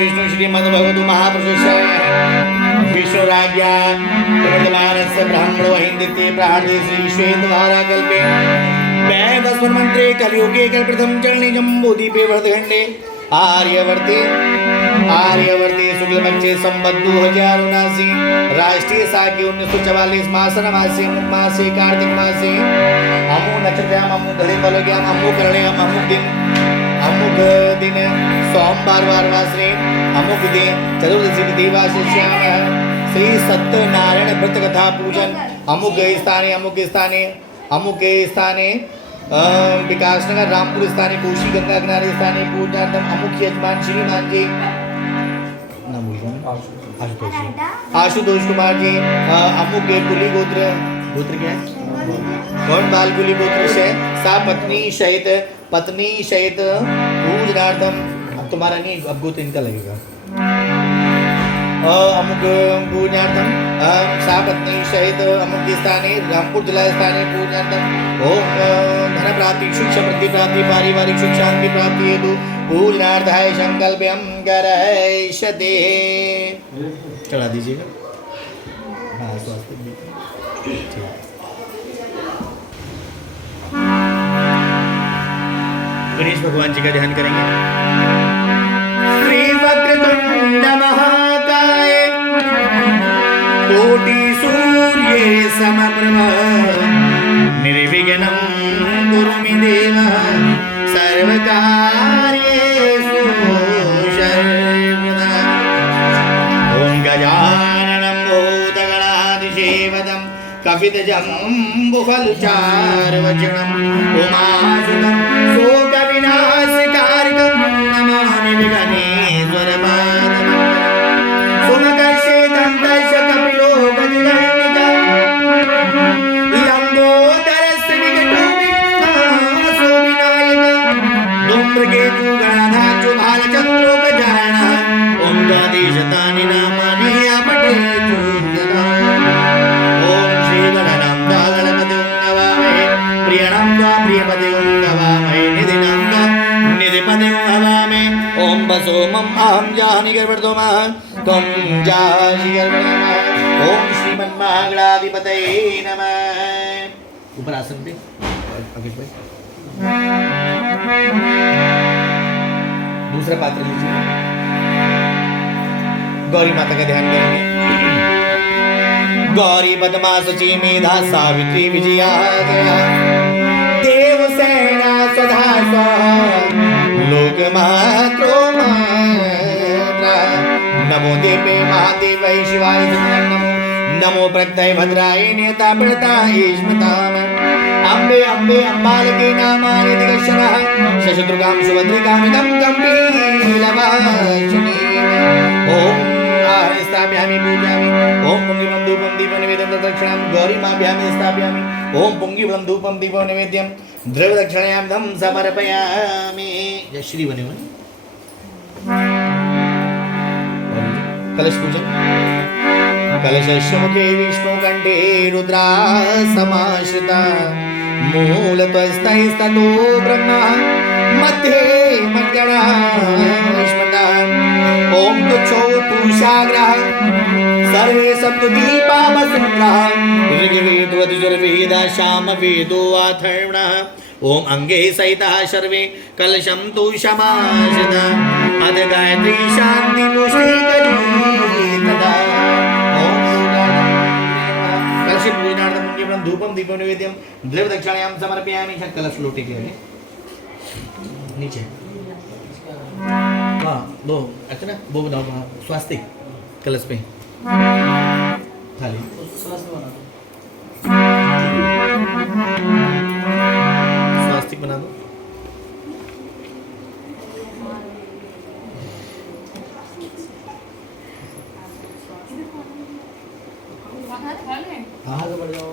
विष्णु श्रीमद्भगवतु महापुरुषाय विष्णुराज्ञा प्रवर्तमानस्य ब्राह्मणो हिन्दिते प्रार्थे श्री श्वेतधारा कल्पे वैवस्वन् मंत्रे कलियुगे कल्पितं चरणे जम्बूदीपे वर्धखण्डे आर्यवर्ते शुक्लपक्षे संवत् 2079 राष्ट्रीय साख्य 1944 मासन मासे मासे कार्तिक मासे अमु नक्षत्रयाम अमु घड़े बलग्याम अमु करण्याम अमुक दिन सोमवार वासरे अमुक दिन चतुर्दशी दिवाश्याम श्री सत्यनारायण व्रत कथा पूजन अमुक स्थाने विकासनगर रामपुर स्थाने कोशी गंगा किनारे स्थाने पूजनार्थम अमुक यजमान श्रीमान जी आशुतोष कुमार जी अमुक कुली गोत्र क्या है कौन बाल कुली गोत्र से सा पत्नी सहित पूजनार्थम तुम्हारा नहीं अब गोत्र इनका लगेगा अमुक पूजनार्थम सा पत्नी सहित अमुक स्थाने रामपुर जिला स्थाने पूजनार्थम ओम धन प्राप्ति सुख समृद्धि प्राप्ति पारिवारिक सुख शांति प्राप्ति हेतु पूजनार्थाय संकल्पम करैष्यते चढ़ा दीजिएगा। हाँ स्वास्थ्य गणेश भगवान जी का ध्यान करेंगे। श्री वक्रतुंड महाकाय कोटि सूर्य समप्रभ निर्विघ्नं कुरु मे देव सर्वकार्येषु सर्वदा। ओम गजाननं भूतगणाधिसेवितं कपितजम्बुफलचारुभक्षणं उमासुतं शोकविनाशकारकं नमामि विघ्नेश्वरपादं। सुमकर्षे दन्तस्य कपिलो गजदण्डिका लम्बोदरस्य विकटो विघ्नासो विनायक धूम्रकेतु गणाधाचो भालचन्द्रो गजाननः ॐ द्वादशतानि नामानि अपठेतु यदा। ॐ श्रीगणनाम्बा गणपतिं नमामहे प्रियनाम्बा प्रियपतिं नमामहे निधिनाम्बा निधिपतिं नमामि। ॐ वसोमं अहं जानि गर्भर्धोमः त्वं जासि गर्भर्धोमः। ॐ श्रीमन्महागणाधिपतये नमः। ऊपर आसन पे आगे भाई दूसरा पात्र लीजिए। गौरी माता का ध्यान करेंगे। गौरी पद्मा सची मेधा सावित्री विजया देवसेना सदा स्वाहा लोकमात्रो नमो देवे महादेवै शिवाय नमो नमो प्रत्यय भद्राय नेता प्रताय स्मृताम अम्बे अम्बे अम्बालिके नामानि दिगशनः शशत्रुकां सुभद्रिकामिदं गम्भीरवासिनी। ओम स्थापयामि पूजयामि। ओम पुंगिवं धूपं दीपं निवेद्यं दक्षिणां गौरीमाभ्यां स्थापयामि। ओम पुंगिवं धूपं दीपं निवेद्यं द्रव्यदक्षिणायां धं समर्पयामि। जय श्री बने हुए कलश पूजन। कलशस्य मुखे विष्णुकण्ठे रुद्रा समाश्रिता मूलत्वस्तैस्ततो ब्रह्मा मध्ये मद्गणः स्मृतः। ॐ तुच्छो पूषाग्रः सर्वे सप्तदीपा वसुन्धरः ऋग्वेदो यजुर्वेदः सामवेदो अथर्वणः। ओम अंगे सहितः सर्वे कलशं तु समाश्रितः अध गायत्री शान्ति पुष्टि तदा। धूपम दीपम निवेद्यम द्रव्य दक्षिणायां समर्पयामि। कलश लोटे के आगे नीचे हाँ दो अच्छा ना वो बनाओ वहाँ स्वास्तिक कलश पे थाली स्वास्तिक बना दो। हाँ तो बढ़ जाओ।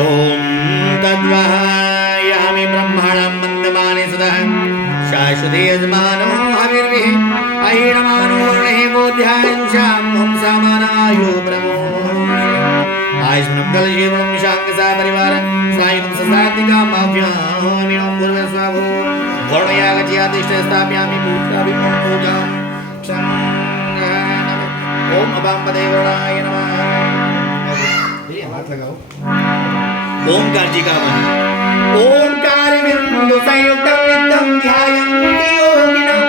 ओम तद्वायामि ब्रह्माणं वन्दमाने सदा शाश्वते यजमानो हविर्भिः अहीणमानो रहे बोध्याय शां सामानायो ब्रह्मो कलशीवं शांकसा परिवार सायुं ससातिका माभ्यामिं पूर्वे स्वाभो वर्णयागचयादिष्ट स्थापयामि पूजाभिमं पूजां ओम अबांपदे वरुणाय नमः। हाथ लगाओ। ओमकार जी का वन ओमकार बिंदु संयुक्तं नित्यं ध्यायन्ति योगिनः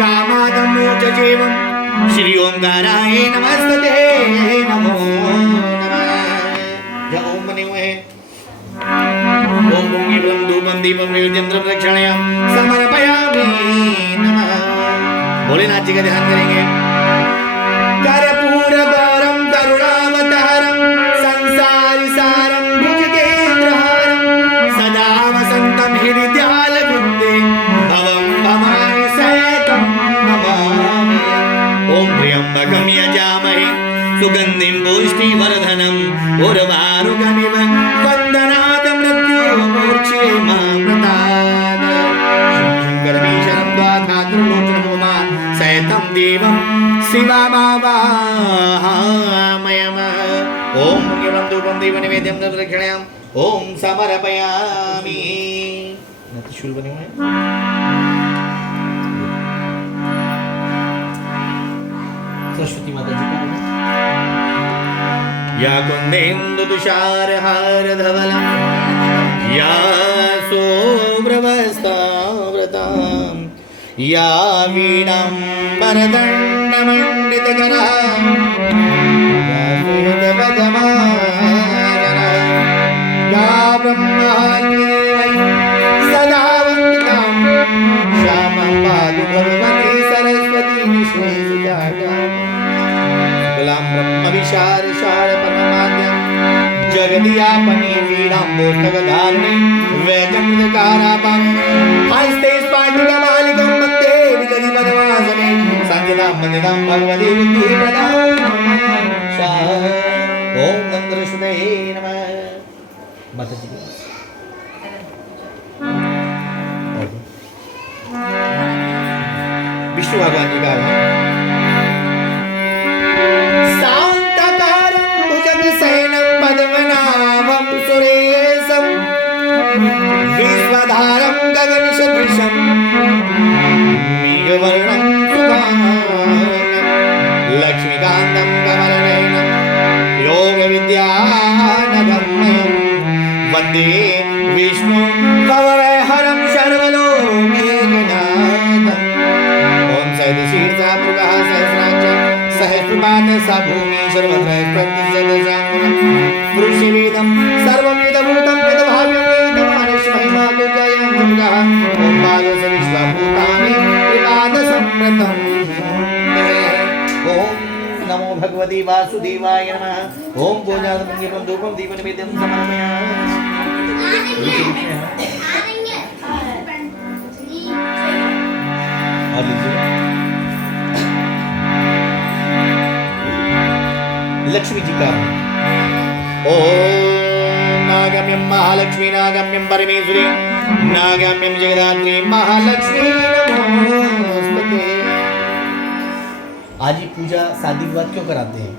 कामादं मोक्षजेवं श्री ओमकाराय नमस्ते नमो नमः। जब ओम बने हुए हैं ओम पुंगीवं धूपं दीपं नैवेद्यं द्रव्यक्षणयं समर्पयामि नमः। भोलेनाथ जी का ध्यान करेंगे। कर्पूर गौरम करुणावतारम संसारी सारम भुजगेंद्रहारम सदा वसंतम हृदयालविंदे भवं भवानी सहितं नमामि। ओम त्र्यंबकं यजामहे सुगंधिं पुष्टिवर्धनम् उर्वारुकमिव वन्दनात् मृत्युमूर्च्छेमामृतात्। शङ्करमीशनं द्वाधात्रिलोचनमुमा सहितं देवं शिवामावाहयामः। ओम पुण्यवं धूपं दीपनिवेद्यं दक्षिणायाम् ओम समर्पयामि। त्रिशूल बने हुए हैं। सरस्वती माता जी का या कुन्देन्दु तुषारहार धवलम् या शोभ्रवस्तावृताम् या वीणां वरदण्डमण्डितकरा या सुहृदपदमानना या ब्रह्माण्डे सदा वन्दितां श्यामं पातु भगवती सरस्वती विश्वेशजाताम्। कलां ब्रह्मविशारशार परमाद्यं जगदीयापनि वीणाम्बोस्तकधारिणी वैजन्यकारापं हस्ते स्फाटिकमालिकं वन्दे विगतिपदवासने संजनां वन्दितां भगवती बुद्धिप्रदां। ओम नंदृष्णे नमः। माता जी विष्णु भगवान जी का शांतकारं भुजगशयनं पद्मनाभं सुरेशं विश्वधारं गगनसदृशं मेघवर्णं शुभांगं लक्ष्मीकान्तं कमलनयनं योगविद्यानगम्यं वन्दे विष्णु भवभयहरं सर्वलोकैकनाथम्। ओम सहस्रशीर्षः मृगः सहस्राक्ष सहस्रपाद स भूमि सर्वत्र प्रतिशतशाङ्गुलं पुरुषवेदं सर्वमेतभूतं वेदभाव्यं वेदमानस्य महिमा तु जयं दुर्गः ओम पादस विश्वभूतानि त्रिपादसंप्रतं। ओम नमो भगवते वासुदेवाय नमः। ओम पूजार्पणं धूपं दीपनिवेद्यं समर्पयामि। लक्ष्मी जी का ओम नागम्यं महालक्ष्मी नागम्यं परमेश्वरी नागम्यं जगदात्री महालक्ष्मी नमोस्तुते। आज ही पूजा शादी विवाह क्यों कराते हैं?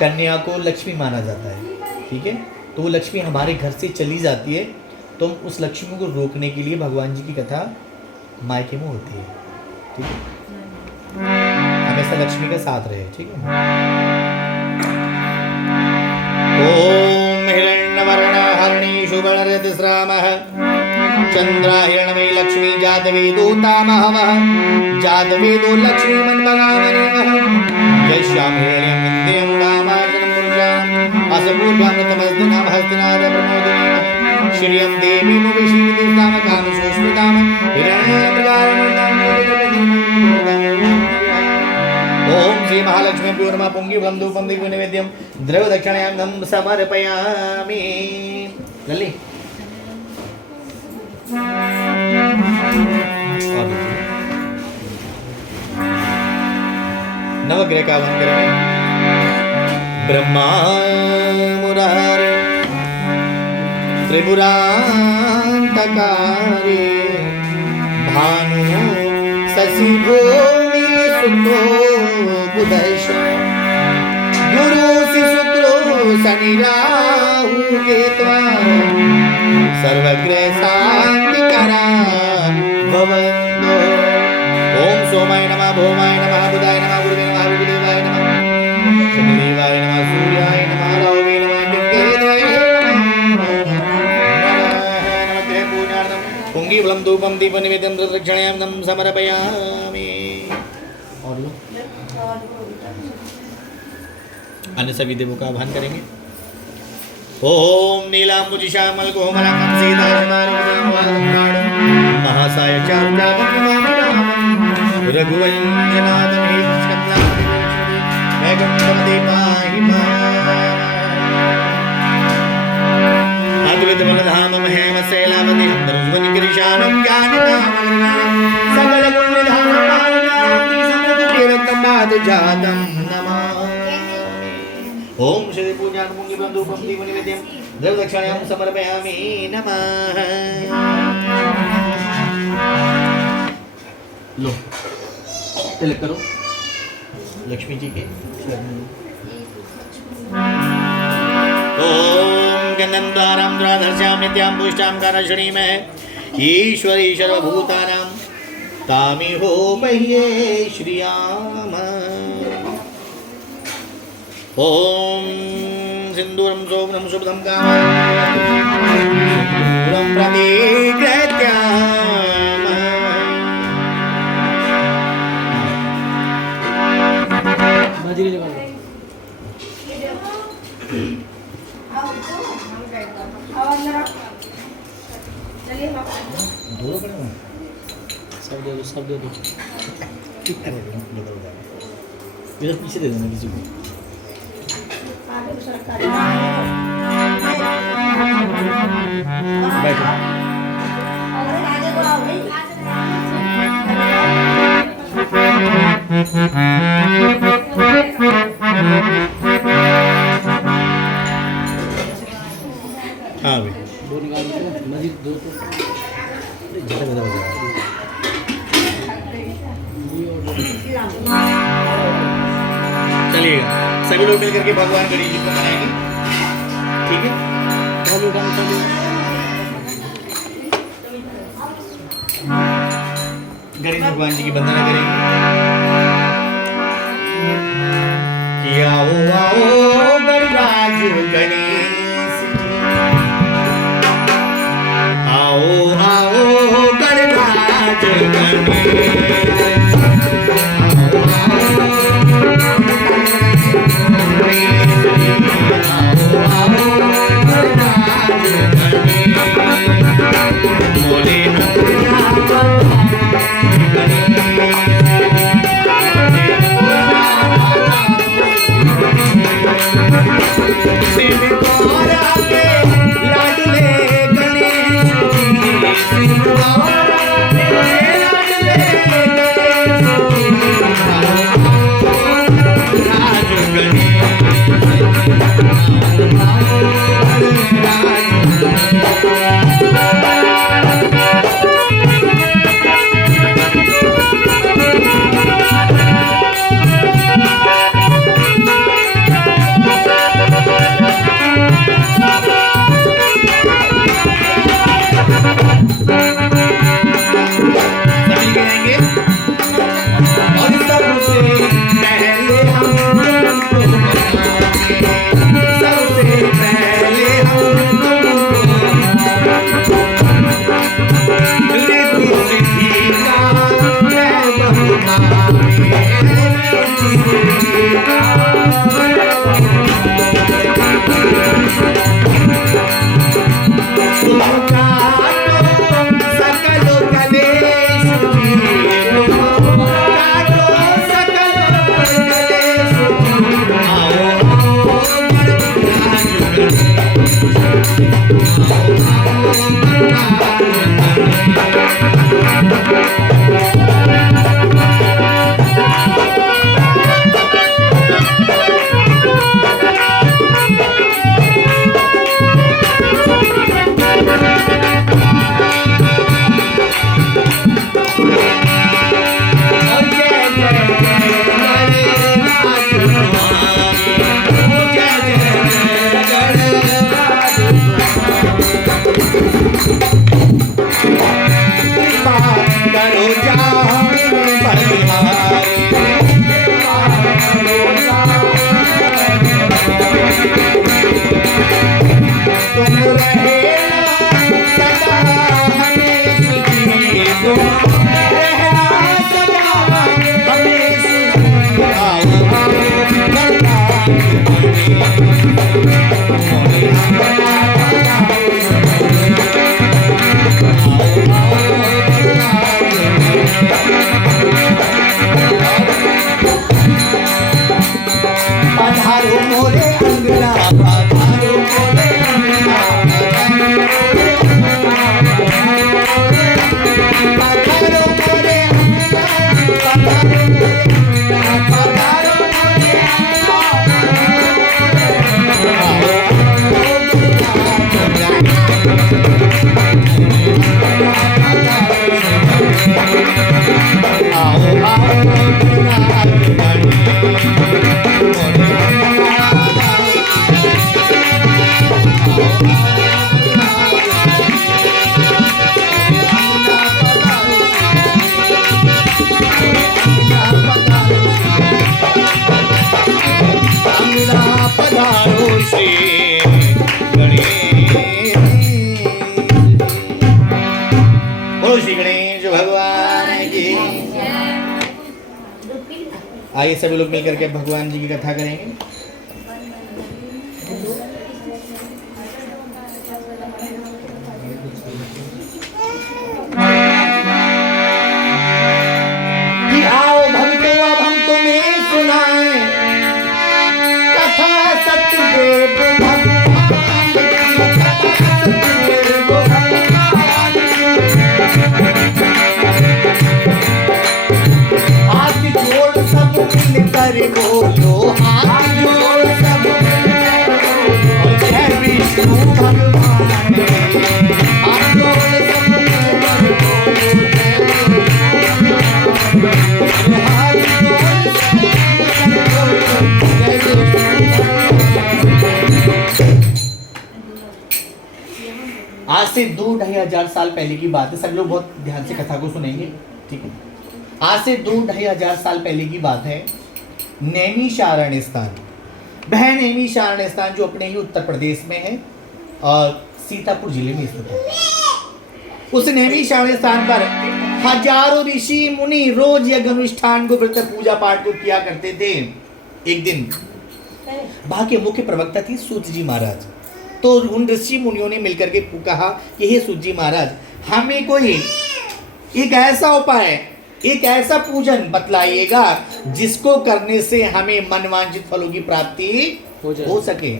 कन्या को लक्ष्मी माना जाता है, ठीक है। तो वो लक्ष्मी हमारे घर से चली जाती है तो हम उस लक्ष्मी को रोकने के लिए भगवान जी की कथा मायके में होती है, ठीक है। हमेशा लक्ष्मी का साथ रहे, ठीक है। ओम हिरण्यवर्णहरिणी शुभणरतिस्रामः चन्द्राहिरणमयी लक्ष्मी जातवेदोतामहवः जातवेदो लक्ष्मीमन्मगामनेवः यस्यां हिरण्यं विन्द्यं कामार्जनं पुरुषान् असपूर्वामृतमस्तिनां हस्तिनाद प्रमोदिनीः श्रियं देवीमुपशीदितां कामशोष्मितां हिरण्यमृगारमृतां ओम श्री महालक्ष्मी पूर्णमा पुंगी धूपं दीपं नैवेद्यं द्रव्य दक्षिणायां समर्पयामि। लल्ली नवग्रह का वन करेंगे। ब्रह्मा मुरारे त्रिपुरांतकारी भानु शशि भूमि सुतो बुधैश गुरु शुक्रो शनिराज बाहु के त्वं सर्वग्रह शांतिकरा भवन्तु। ओम सोमाय नमः, भौमाय नमः, बुधाय नमः, गुरुवे नमः, विभुदेवाय नमः, शनिदेवाय नमः, सूर्याय नमः, राहवे नमः, केतवे नमः पूजार्थं पुंगीफलं धूपं दीपं निवेद्यं प्रदक्षिणां समर्पयामि। और लो अन्य सभी देवों का आह्वान करेंगे। ओम नीलांबुज श्यामल कोमलांगं सीताशमारोहणं महासाय चारुचापं रघुवंशनाथं स्कंदं वैकुंठपदे पाहि अतुलितबलधाम महेमशैलावति धनुष्मणिगिरिशानं ज्ञाननामग्रगणं सकलगुणनिधानं समृद्धकेवकम्बादजातं नमामि। ओम श्री पूजा मुंगीफलं धूपं दीपं निवेद्यं द्रव्यदक्षिणां समर्पयामि नमः। लो तिलक करो लक्ष्मी जी के। ओम गन्धं द्वारां द्वादश्यां नित्यां पुष्टां कारश्रीमः ईश्वरी सर्वभूतानां तामिहो मह्ये श्रियाम। ओम सिंदूरं शोभनं शुभदं कामं प्रतिगृह्याम। सब दे दो, सब दे दो। इधर पीछे दे देना किसी को। बैठो। हाँ भाई दो निकाल दो, मजीद दो तो ज़्यादा बता बता। चलिएगा सभी लोग मिलकर के भगवान गणेश जी को मनाएंगे, ठीक है? गणेश भगवान जी की वंदना करेंगे। कि आओ आओ गणराज गणेश जी, आओ आओ गणराज गणेश, सबसे पधारो मोरे अंगना पधारो मोरे अंगना पधारो मोरे अंगना पधारो आइए सभी लोग मिलकर के भगवान जी की कथा करेंगे। कि आओ भक्तों अब हम तुम्हें सुनाएं कथा सत्यदेव भगवान हाथ जोड़ सब मिलकर बोलो, हाथ जोड़ सब मिलकर बोलो, जय विष्णु भगवान। हाथ जोड़ सब मिलकर बोलो, जय विष्णु भगवान। हाथ जोड़ सब मिलकर बोलो, जय विष्णु भगवान। आज से 2-2.5 साल पहले की बात है। सब लोग बहुत ध्यान से कथा को सुनेंगे, ठीक है। आज से 2-2.5 साल पहले की बात है। नैमिषारण्य स्थान, वह नैमिषारण्य स्थान जो अपने ही उत्तर प्रदेश में है और सीतापुर जिले में स्थित है। उस नैमिषारण्य स्थान पर हजारों ऋषि मुनि रोज यज्ञ अनुष्ठान को, व्रत पूजा पाठ को किया करते थे। एक दिन वहां के मुख्य प्रवक्ता थे सूत जी महाराज। तो उन ऋषि मुनियों ने मिलकर के कहा कि हे सूत जी महाराज, हमें कोई एक ऐसा उपाय, एक ऐसा पूजन बतलाइएगा जिसको करने से हमें मनवांछित फलों की प्राप्ति हो सके।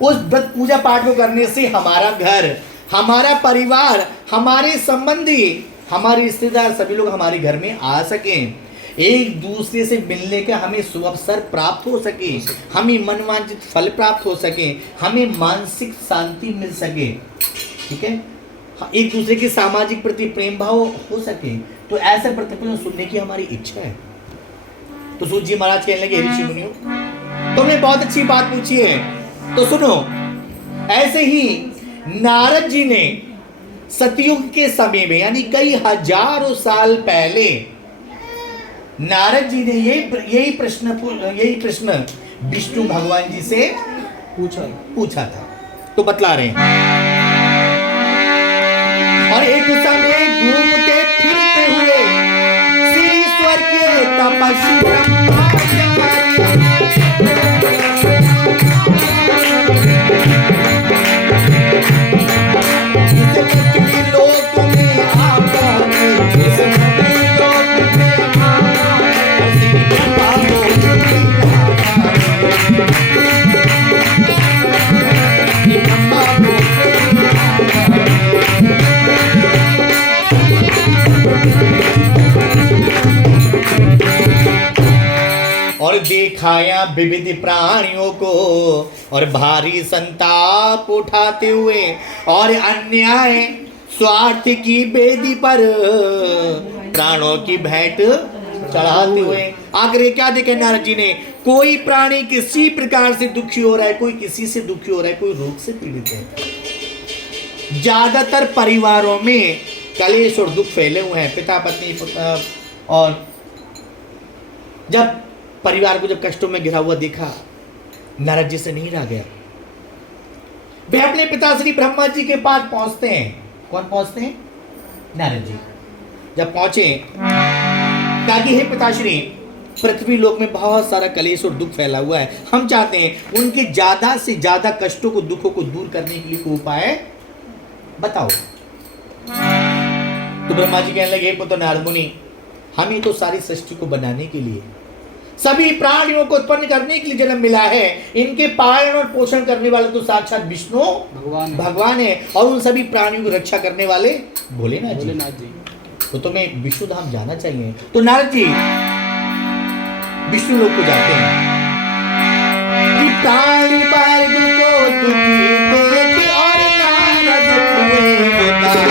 उस व्रत पूजा पाठ को करने से हमारा घर, हमारा परिवार, हमारे संबंधी, हमारे रिश्तेदार सभी लोग हमारे घर में आ सकें, एक दूसरे से मिलने का हमें सुअवसर प्राप्त हो सके, हमें मनवांछित फल प्राप्त हो सके, हमें मानसिक शांति मिल सके, ठीक है, एक दूसरे के सामाजिक प्रति प्रेम भाव हो सके। तो ऐसे प्रतिफलन सुनने की हमारी इच्छा है। तो सूत जी महाराज कहने लगे, ऋषि मुनियों, तुमने बहुत अच्छी बात पूछी है, तो सुनो। ऐसे ही नारद जी ने सतयुग के समय में, यानी कई हजारों साल पहले, नारद जी ने यही प्रश्न विष्णु भगवान जी से पूछा था। तो बतला रहे हैं। और एक समय घूमते फिरते हुए श्री स्वर्ग के तपस्वी ब्रह्मा लोक में आप और दिखाया विविध प्राणियों को और भारी संताप उठाते हुए और अन्याय स्वार्थ की बेदी पर प्राणों की भेंट चढ़ाते हुए। आखिर क्या देखे नारद जी ने, कोई प्राणी किसी प्रकार से दुखी हो रहा है, कोई किसी से दुखी हो रहा है, कोई रोग से पीड़ित है। ज्यादातर परिवारों में कलेश और दुख फैले हुए हैं, पिता पत्नी पुत्र। और जब परिवार को जब कष्टों में घिरा हुआ देखा, नारद जी से नहीं रह गया। वे अपने पिता श्री ब्रह्मा जी के पास पहुंचते हैं। कौन पहुंचते हैं? नारद जी। जब पहुंचे, कहा कि हे पिताश्री, पृथ्वी लोक में बहुत सारा कलेश और दुख फैला हुआ है, हम चाहते हैं उनके ज्यादा से ज्यादा कष्टों को, दुखों को दूर करने के लिए कोई उपाय बताओ। तो ब्रह्मा जी कहने लगे, पुत्र नारद मुनि, हमें तो सारी सृष्टि को बनाने के लिए सभी प्राणियों को उत्पन्न करने के लिए जन्म मिला है। इनके पालन और पोषण करने वाले तो साक्षात विष्णु भगवान है और उन सभी प्राणियों की रक्षा करने वाले भोलेनाथ जी। तो तुम्हें विष्णु धाम जाना चाहिए। तो नारद जी विष्णु लोक को जाते हैं कि प्राणी मार्ग को दुखी देख और नारद हुए उदास।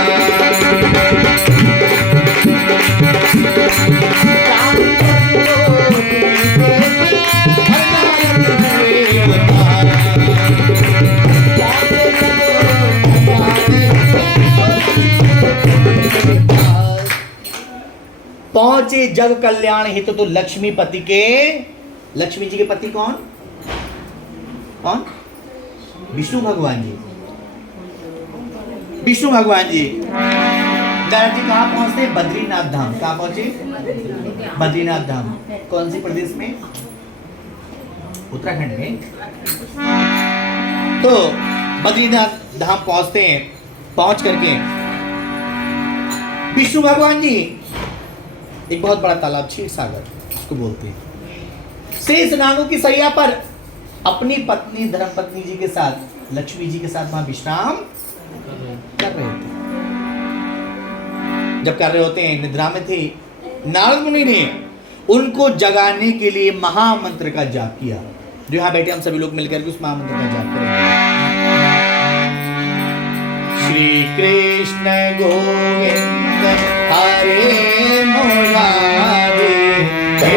पहुंचे जग कल्याण हित तो लक्ष्मीपति के, लक्ष्मी जी के पति कौन कौन? विष्णु भगवान जी। विष्णु भगवान जी नारद जी कहां पहुंचते? बद्रीनाथ धाम। कहां पहुंचे? बद्रीनाथ धाम। कौन सी प्रदेश में? उत्तराखंड में। तो बद्रीनाथ धाम पहुंचते हैं। पहुंच करके विष्णु भगवान जी एक बहुत बड़ा तालाब, क्षीर सागर उसको बोलते हैं, शेष नागों की सैया पर अपनी पत्नी धर्मपत्नी जी के साथ, लक्ष्मी जी के साथ वहां विश्राम कर रहे थे। जब कर रहे होते हैं, निद्रा में थे, नारद मुनि ने उनको जगाने के लिए महामंत्र का जाप किया। जो यहां बैठे हम सभी लोग मिलकर के उस महामंत्र का जाप करेंगे। श्री कृष्ण गोविंद हरे मुरारी हे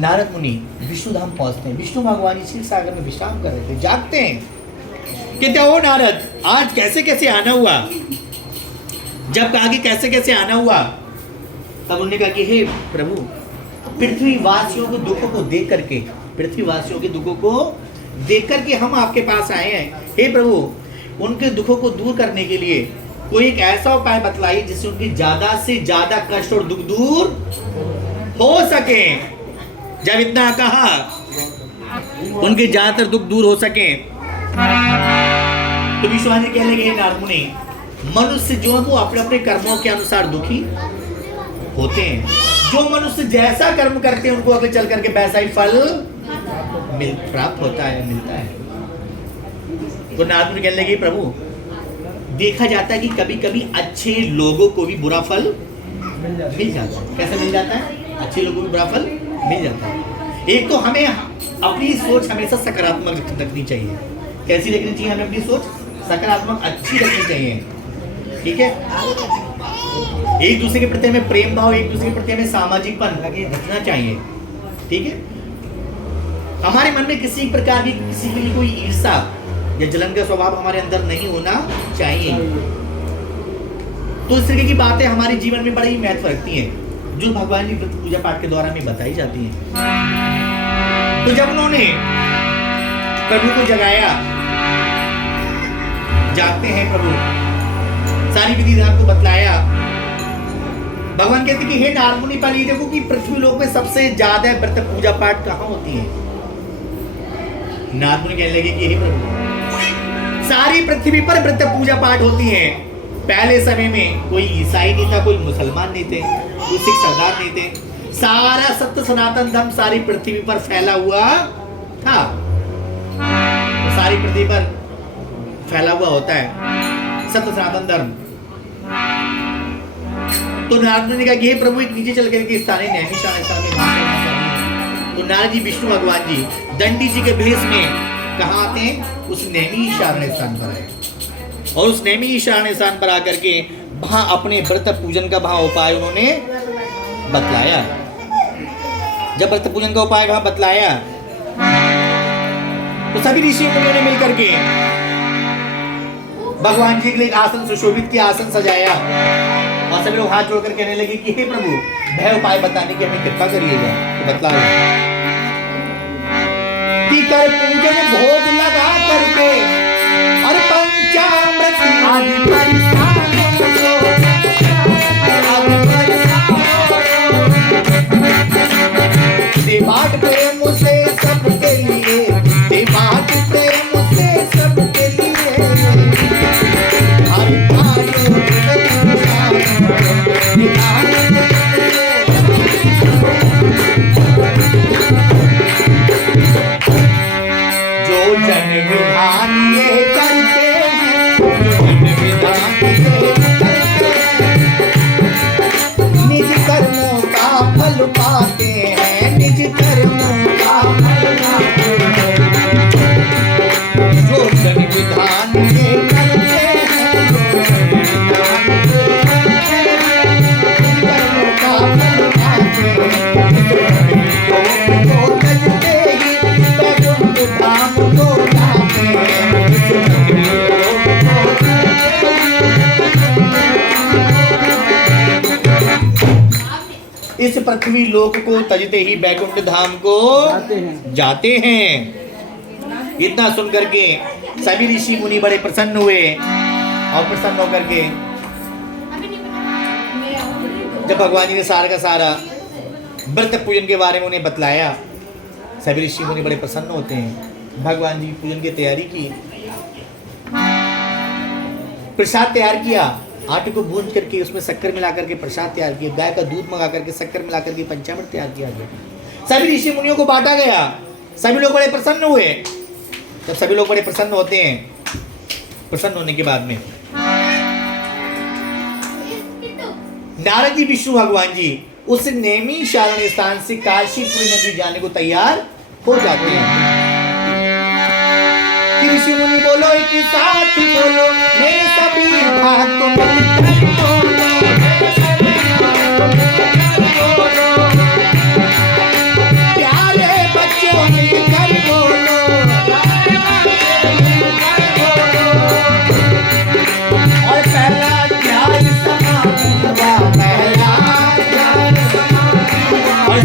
नारद मुनि विष्णु धाम पहुंचते हैं। विष्णु भगवान क्षीर सागर में विश्राम कर रहे थे, जागते हैं। कहते ओ नारद, आज कैसे कैसे आना हुआ? जब कहा कि कैसे कैसे आना हुआ, तब उन्होंने कहा कि हे प्रभु, पृथ्वीवासियों के दुखों को देख करके, पृथ्वीवासियों के दुखों को देख करके हम आपके पास आए हैं। हे प्रभु, उनके दुखों को दूर करने के लिए कोई एक ऐसा उपाय बतलाइए जिससे उनकी ज्यादा से ज्यादा कष्ट और दुख दूर हो सके। जब इतना कहा, उनके ज्यादातर दुख दूर हो सके, तो विश्वास जी कहने लगे, नारद मुनि, मनुष्य जो है वो अपने अपने कर्मों के अनुसार दुखी होते हैं। जो मनुष्य जैसा कर्म करते हैं उनको आगे चल करके वैसा ही फल प्राप्त होता है, मिलता है। तो नारद मुनि कहने लगे, प्रभु, देखा जाता है कि कभी कभी अच्छे लोगों को भी बुरा फल मिल जाता है। कैसे मिल जाता है? अच्छे लोगों को बुरा फल मिल जाता है। एक तो हमें अपनी सोच हमेशा सकारात्मक रखनी चाहिए। कैसी रखनी चाहिए? हमें अपनी सोच सकारात्मक अच्छी रखनी चाहिए। ठीक है। एक दूसरे के प्रति हमें प्रेम भाव, एक दूसरे के प्रति हमें सामाजिकपन रखना चाहिए। ठीक है, हमारे मन में किसी प्रकार की किसी के लिए कोई ईर्ष्या या जलन का स्वभाव हमारे अंदर नहीं होना चाहिए। तो इस तरीके की बातें हमारे जीवन में बड़ी महत्व रखती हैं, जो भगवान जी व्रत पूजा पाठ के द्वारा हमें बताई जाती हैं। तो जब उन्होंने प्रभु को जगाया, जागते हैं प्रभु, सारी विधि विधान को बतलाया, भगवान कहते कि हे नारद मुनि, पहले देखो कि पृथ्वी लोक में सबसे ज्यादा व्रत पूजा पाठ कहाँ होती है। नारद मुनि कहने लगे कि हे प्रभु, सारी पृथ्वी पर व्रत पूजा पाठ होती है। पहले समय में कोई ईसाई नहीं था, कोई मुसलमान नहीं थे, कोई सिख सरदार नहीं थे, सारा सत्य सनातन धर्म सारी पृथ्वी पर फैला हुआ था। तो सारी पृथ्वी पर फैला हुआ होता है सत्य सनातन धर्म। तो नारद ने कहा कि हे प्रभु, एक नीचे चल करके स्थानीय नैमिषारण्य स्थान में वहां चलना चाहिए। तो नारद जी विष्णु भगवान जी दंडी जी के भेष में कहाँ आते हैं? उस नैमिषारण्य स्थान पर आए, और उस नैमिषारण्य स्थान पर आकर के वहां अपने व्रत पूजन का वहां उपाय उन्होंने बतलाया। जब व्रत पूजन का उपाय वहां बतलाया तो सभी ऋषि मुनियों ने मिलकर के भगवान जी के लिए आसन सुशोभित किया, आसन सजाया, और सभी लोग हाथ जोड़कर कहने लगे कि हे प्रभु, भय उपाय बताने की हमें कृपा करिएगा। तो बतला कि कर पूजन भोग लगा करके और पंचामृत आदि बांट प्रेम से सबके लिए, बांट प्रेम से सबके लिए, हरि जो जन विधान ये करते हैं, जन विधान ये करते हैं, निज कर्मों का फल पाते हैं, निज कर्मों का फल पाते हैं। जो जन विधान ये करते हैं, कर्मों का फल पाते हैं, इस पृथ्वी लोक को तजते ही बैकुंठ धाम को जाते हैं। इतना सुनकर के सभी ऋषि मुनि बड़े प्रसन्न हुए, और प्रसन्न होकर के जब भगवान जी ने सारा का सारा व्रत पूजन के बारे में उन्हें बतलाया, सभी ऋषि मुनि बड़े प्रसन्न होते हैं। भगवान जी पूजन की तैयारी की, प्रसाद तैयार किया, आटे को भून करके उसमें शक्कर मिला करके प्रसाद तैयार किया, गाय का दूध मंगा करके शक्कर मिला करके पंचामृत तैयार किया गया, सभी ऋषि मुनियों को बांटा गया। सभी लोग बड़े प्रसन्न हुए। जब सभी लोग बड़े प्रसन्न होते हैं, प्रसन्न होने के बाद में नारद जी विष्णु भगवान जी उस नैमिषारण्य स्थान से काशीपुरी नगरी जाने को तैयार हो जाते हैं। ऋषि मुनि बोलो एक साथ बोलो, मेरे सभी बातों प्यारे बच्चों मिलकर बोलो, और पहला ध्यान समाधि हुआ, पहला ध्यान समाधि हुआ, और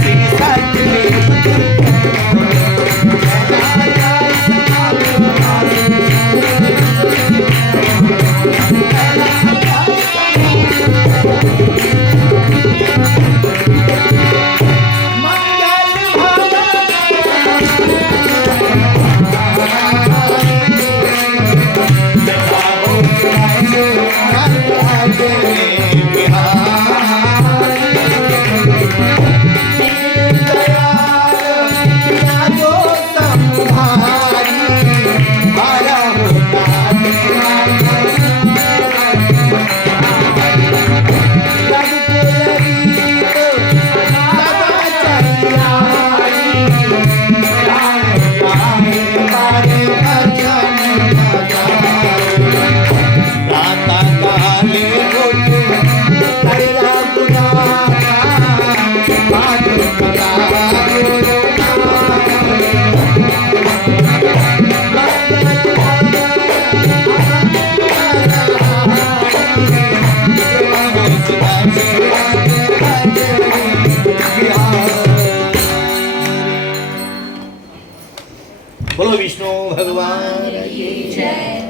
बोलो विष्णु भगवान की जय।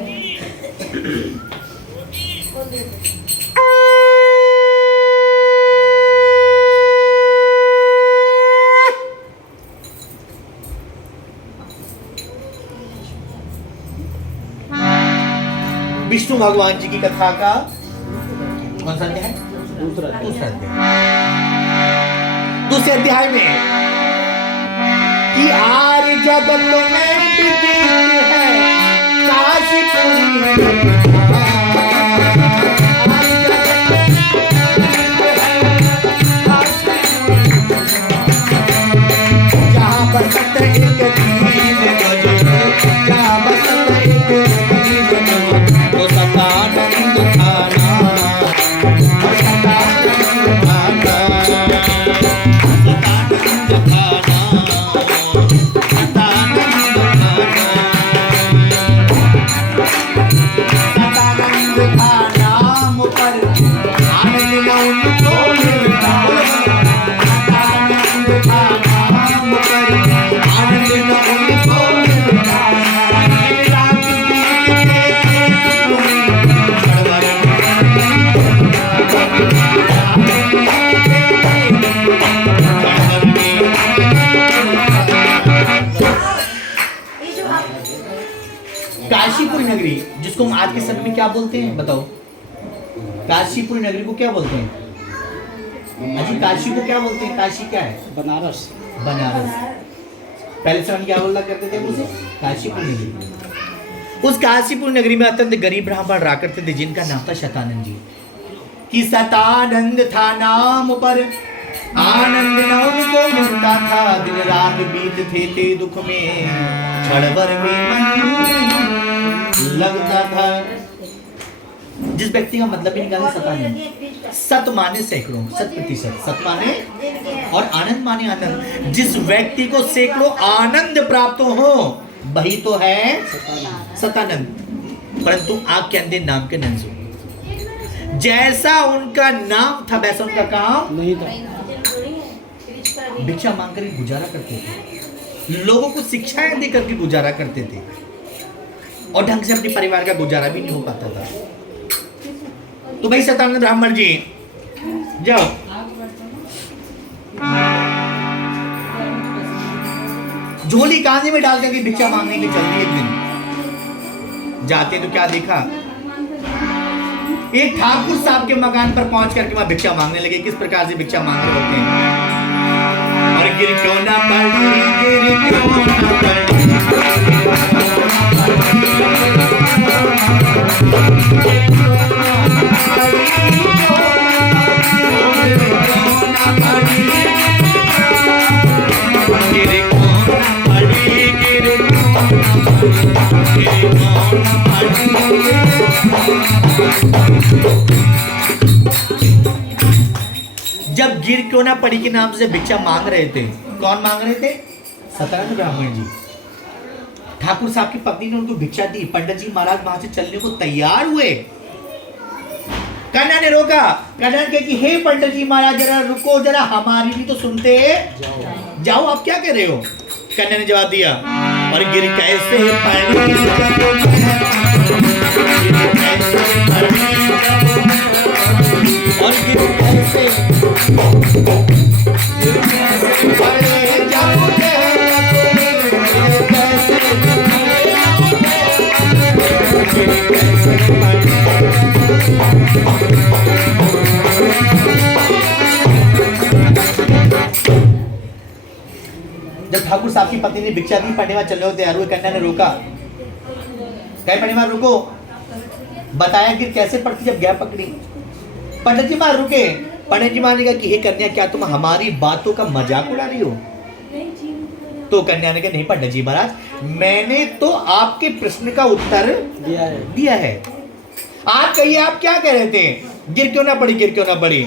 विष्णु भगवान जी की कथा का कौन सा अध्याय है? दूसरा अध्याय। दूसरे अध्याय में कि आर्य जगत में विदित है काशीपुरी जहाँ बसत एक दीन गज, जहाँ बसत एक दीन गज, तो सतानंद खाना, सतानंद खाना, सतानंद खाना, सतानंद खाना मुपर आनंद न उनको मिलता, सतानंद खाना मुपर आनंद न उनको मिलता, रात बीत के तुम्हें काशीपुर नगरी, जिसको हम आज के समय में क्या बोलते हैं बताओ? काशीपुर नगरी को क्या बोलते हैं? अजी काशी को क्या बोलते हैं? काशी क्या है? बनारस। बनारस। पहले से हम क्या बोला करते थे उसे? काशीपुर नगरी। उस काशीपुर नगरी में अत्यंत गरीब ब्राह्मण रहा करते थे जिनका नाम था शतानंद जी। कि सतानंद था नाम पर आनंद न उनको मिलता था, दिन रात बीतते थे दुख में, क्षण भर में मन लगता था। जिस व्यक्ति का मतलब ही निकाले सतानंद, सत माने सैकड़ों, शत प्रतिशत, सत माने और आनंद माने आनंद। जिस व्यक्ति को सैकड़ों आनंद प्राप्त हो वही तो है सतानंद। परंतु आग के अंधे नाम के नंसो, जैसा उनका नाम था वैसा उनका काम नहीं था। भिक्षा मांग कर गुजारा करते थे, लोगों को शिक्षाएं दे करके गुजारा करते थे और ढंग से अपने परिवार का गुजारा भी नहीं हो पाता था। तो भाई सतानंद ब्राह्मण जी जाओ, झोली कांधे में डाल करके भिक्षा मांगने के चलते एक दिन जाते तो क्या देखा, एक ठाकुर साहब के मकान पर पहुंच करके वहां भिक्षा मांगने लगे। किस प्रकार से भिक्षा मांग रहे होते हैं? और गिर क्यों ना पड़ी, गिर क्यों ना पड़ी, जब गिर क्यों ना पड़ी के नाम से भिक्षा मांग रहे थे, कौन मांग रहे थे? सतानंद ब्राह्मण जी। ठाकुर साहब की पत्नी ने उनको भिक्षा दी। पंडित जी महाराज वहां से चलने को तैयार हुए, कन्या ने रोका। कन्या ने कहा कि हे पंडित जी महाराज जरा रुको, जरा हमारी भी तो सुनते जाओ, आप क्या कह रहे हो? कन्या ने जवाब दिया, और गिर कैसे पड़ी, और गिर कैसे पड़े जाओगे, जब ठाकुर साहब की पत्नी ने भिक्षा दी, पंडित चलने को तैयार हुए। कन्या ने रोका, कहे पंडित रुको, बताया गिर कैसे पड़ती जब गैप पकड़ी। पंडित जी महाराज रुके। पंडित जी महाराज ने कहा कि हे कन्या, क्या तुम हमारी बातों का मजाक उड़ा रही हो? तो कन्या ने कहा नहीं पंडित जी महाराज, मैंने तो आपके प्रश्न का उत्तर दिया है। आप कहिए, आप क्या कह रहे थे? गिर क्यों ना पड़ी, गिर क्यों ना पड़ी?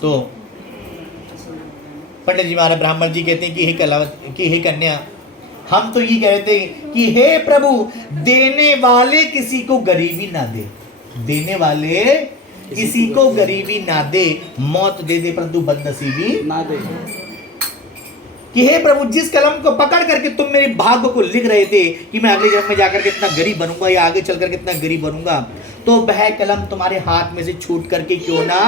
तो पंडित जी महाराज ब्राह्मण जी कहते हैं कि हे कलावत, कि हे कन्या, हम तो ये कह रहे थे कि हे प्रभु, देने वाले किसी को गरीबी ना दे, देने वाले किसी को गरीबी ना दे, मौत दे दे परंतु बदनसीबी ना दे। कि हे प्रभु, जिस कलम को पकड़ करके तुम मेरे भाग्य को लिख रहे थे कि मैं अगले जन्म में जाकर के इतना गरीब बनूंगा या आगे चल करके इतना गरीब बनूंगा, तो वह कलम तुम्हारे हाथ में से छूट करके क्यों ना,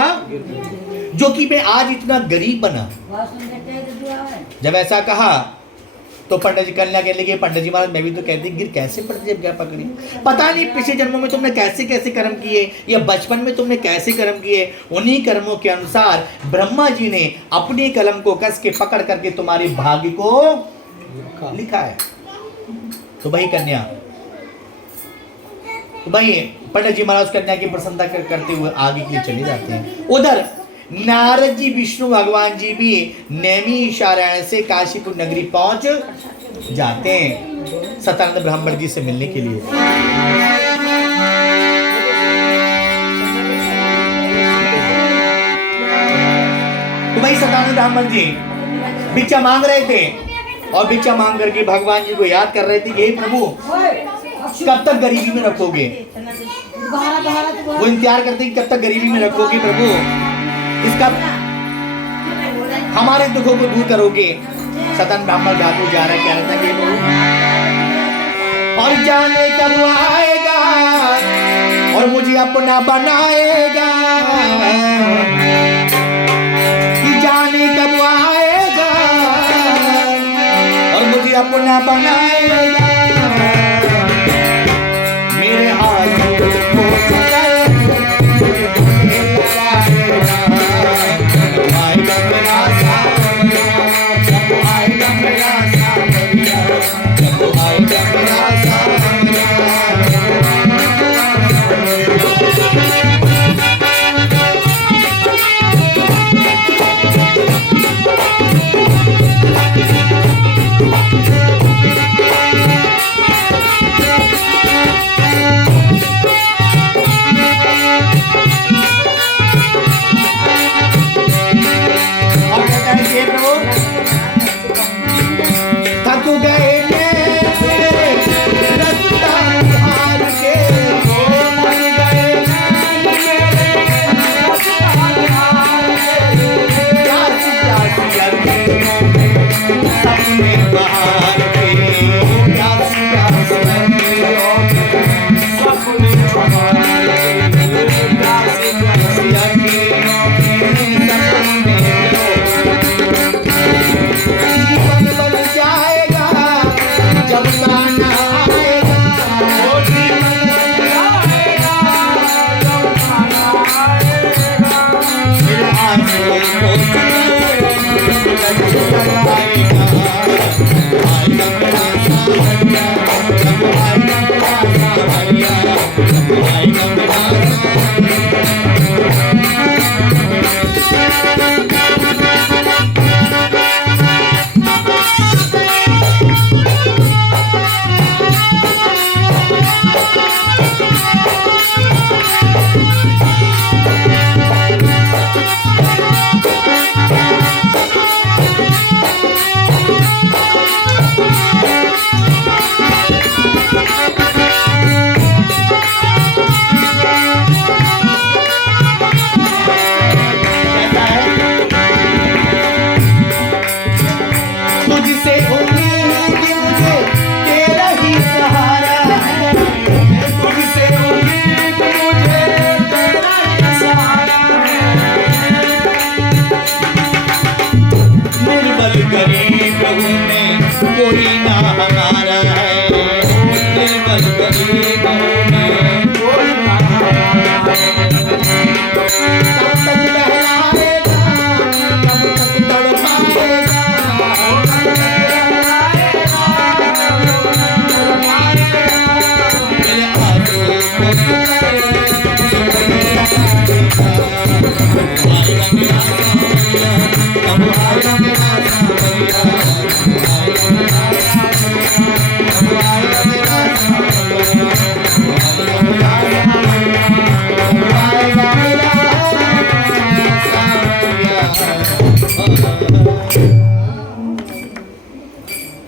जो कि मैं आज इतना गरीब बना। जब ऐसा कहा तो पंडित जी कन्या कहने लगे, पंडित जी महाराज मैं भी तो कहती गिर कैसे पड़ती जब क्या पकड़ी, पता नहीं पिछले जन्मों में तुमने कैसे कैसे कर्म किए या बचपन में तुमने कैसे कर्म किए। उन्हीं कर्मों के अनुसार ब्रह्मा जी ने अपनी कलम को कस के पकड़ करके तुम्हारे भाग्य को लिखा है। तो वही कन्या, तो वही पंडित जी महाराज कन्या की प्रसन्नता करते हुए आगे के लिए चले जाते हैं। उधर नारद जी विष्णु भगवान जी भी नैमिषारण्य से काशीपुर नगरी पहुंच जाते हैं सतानंद ब्राह्मण जी से मिलने के लिए। तो भाई सतानंद ब्राह्मण जी भिक्षा मांग रहे थे और भिक्षा मांग करके भगवान जी को याद कर रहे थे कि हे प्रभु कब तक गरीबी में रखोगे। वो इंतजार करते कि कब तक गरीबी में रखोगे प्रभु, इसका हमारे दुखों को दूर करोगे। सतन ब्राह्मण घाटू जा रहा है, क्या रहता है और जाने कब आएगा और मुझे अपना बनाएगा, कि जाने कब आएगा और मुझे अपना बनाएगा। मेरे हाथ को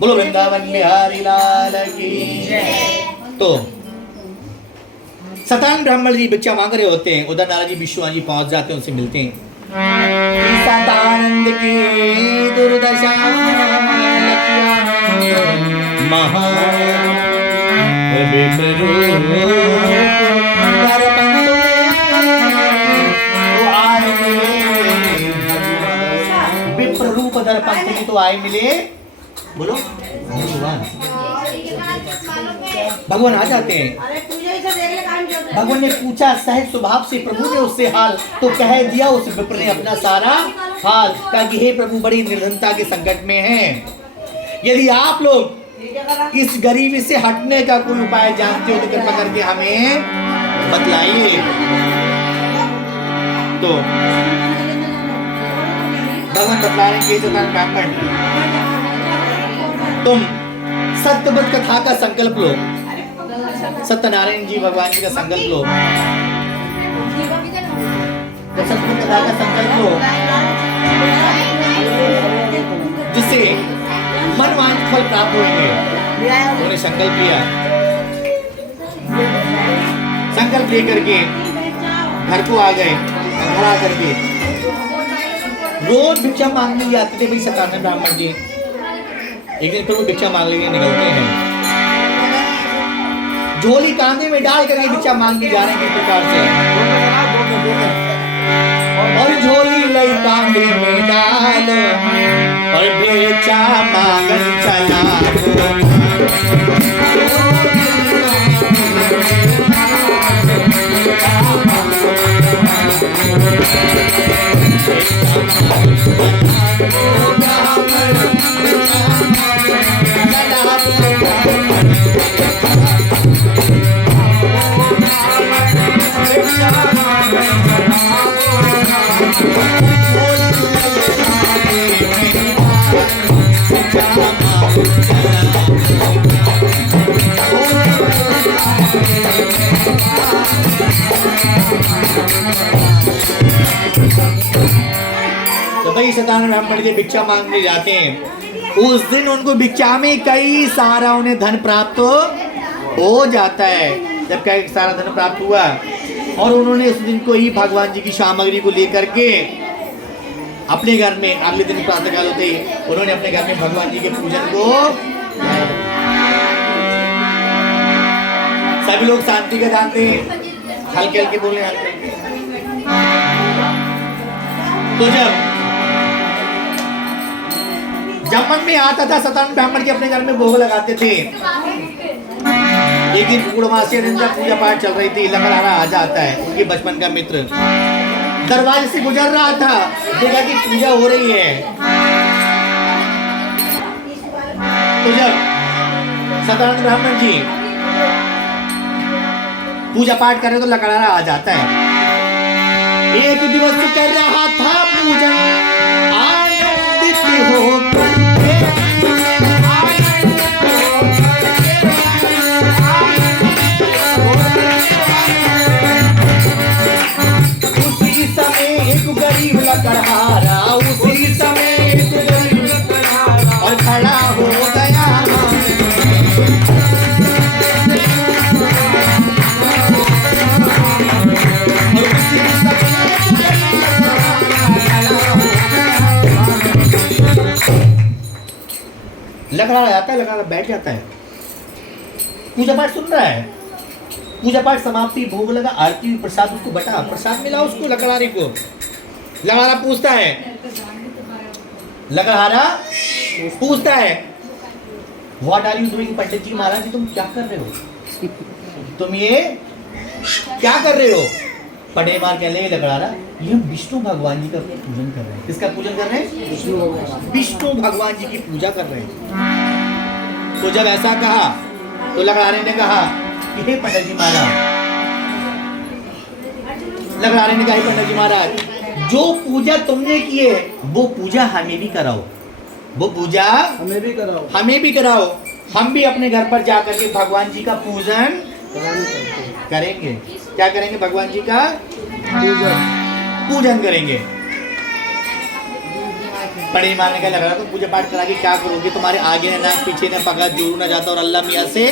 बोलो वृंदावन बिहारी लाल की जय। तो सतान ब्राह्मण जी भिक्षा मांग रहे होते हैं, उधर नारद जी विष्णु जी पहुंच जाते हैं, उनसे मिलते हैं। सदानंद की दुर्दशा महा विप्ररूप दर्पण में तो आए मिले। बोलो भगवान आ जाते हैं। भगवान ने पूछा सहज स्वभाव से, प्रभु ने उससे हाल तो कह दिया। उस विप्र ने अपना सारा हाल कहा कि हे प्रभु बड़ी निर्धनता के संकट में हैं। यदि आप लोग इस गरीबी से हटने का कोई उपाय जानते हो तो कृपा करके हमें बतलाइए। तो भगवान बतला रहे हैं ब्राह्मण, तुम सत्यवत कथा का संकल्प लो। सत्यनारायण जी भगवान जी का संकल्प लो। जब सत्यवत कथा का संकल्प लो जिससे मनवांछित फल प्राप्त होंगे। उन्होंने संकल्प लिया। संकल्प लेकर के घर को आ गए। घर आ करके रोज भिक्षा मांगने लिए आते थे भाई सत्यनारायण ब्राह्मण जी। एक दिन प्रभु भिक्षा मांगने के लिए निकलते हैं। झोली कांधे में डाल करके भिक्षा मांग के जा रहे हैं किस प्रकार से। और झोली लई कांधे में डाल और भिक्षा मांगन चला। तो भाई सत्यनारायण ब्राह्मण जी भिक्षा मांगने जाते हैं। उस दिन उनको भिक्षा में कई सारा उन्हें धन प्राप्त हो जाता है। जब कई सारा धन प्राप्त हुआ और उन्होंने उस दिन को ही भगवान जी की सामग्री को लेकर के अपने घर में, अगले दिन प्रातः काल होते ही उन्होंने अपने घर में भगवान जी के पूजन को। सभी लोग शांति का दान दें। हल्के हल्के बोले, हल्के हल्के। तो जब मन में आता था सत्यनारायण ब्राह्मण के अपने घर में भोग लगाते थे। एक दिन पूर्णमासी पूजा पाठ चल रही थी। लकड़हारा आ जाता है, उनके बचपन का मित्र दरवाजे से गुजर रहा था। देखा कि पूजा हो रही है। तो जब सत्यनारायण ब्राह्मण जी पूजा पाठ कर रहे तो लकड़हारा आ जाता है। एक दिवस कर रहा था पूजन आनंदित होकर। उसी समय एक गरीब लकड़हारा, उसी समय एक गरीब लकड़हारा और खड़ा हो गया। लकड़हारा आता है, लकड़हारा बैठ जाता है। पूजा पाठ सुन रहा है। पूजा पाठ समाप्ति, भोग लगा, आरती, प्रसाद उसको बटा, प्रसाद मिला उसको लकड़हारे को। लकड़हारा पूछता है, लकड़हारा पूछता है व्हाट आर यू डूइंग पंडित जी महाराज जी, तुम क्या कर रहे हो? तुम ये क्या कर रहे हो? पंडित महाराज कह रहे हैं लकड़हारा ये हम विष्णु भगवान जी का पूजन कर रहे हैं। किसका पूजन कर रहे हैं? विष्णु भगवान जी की पूजा कर रहे हैं। तो जब ऐसा कहा तो लकड़हारे ने कहा कि हे पंडित जी महाराज, लकड़हारे ने कहा हे पंडित जी महाराज, जो पूजा तुमने की है वो पूजा हमें भी कराओ। वो पूजा हमें भी कराओ। हम भी अपने घर पर जाकर के भगवान जी का पूजन करेंगे। क्या करेंगे? भगवान जी का पूजन करेंगे। पंडित महाराज ने कहा लग रहा तो पूजा पाठ करा के क्या करोगे? तुम्हारे आगे ना पीछे ना पगा जोड़ू ना जाता और अल्लाह मियाँ से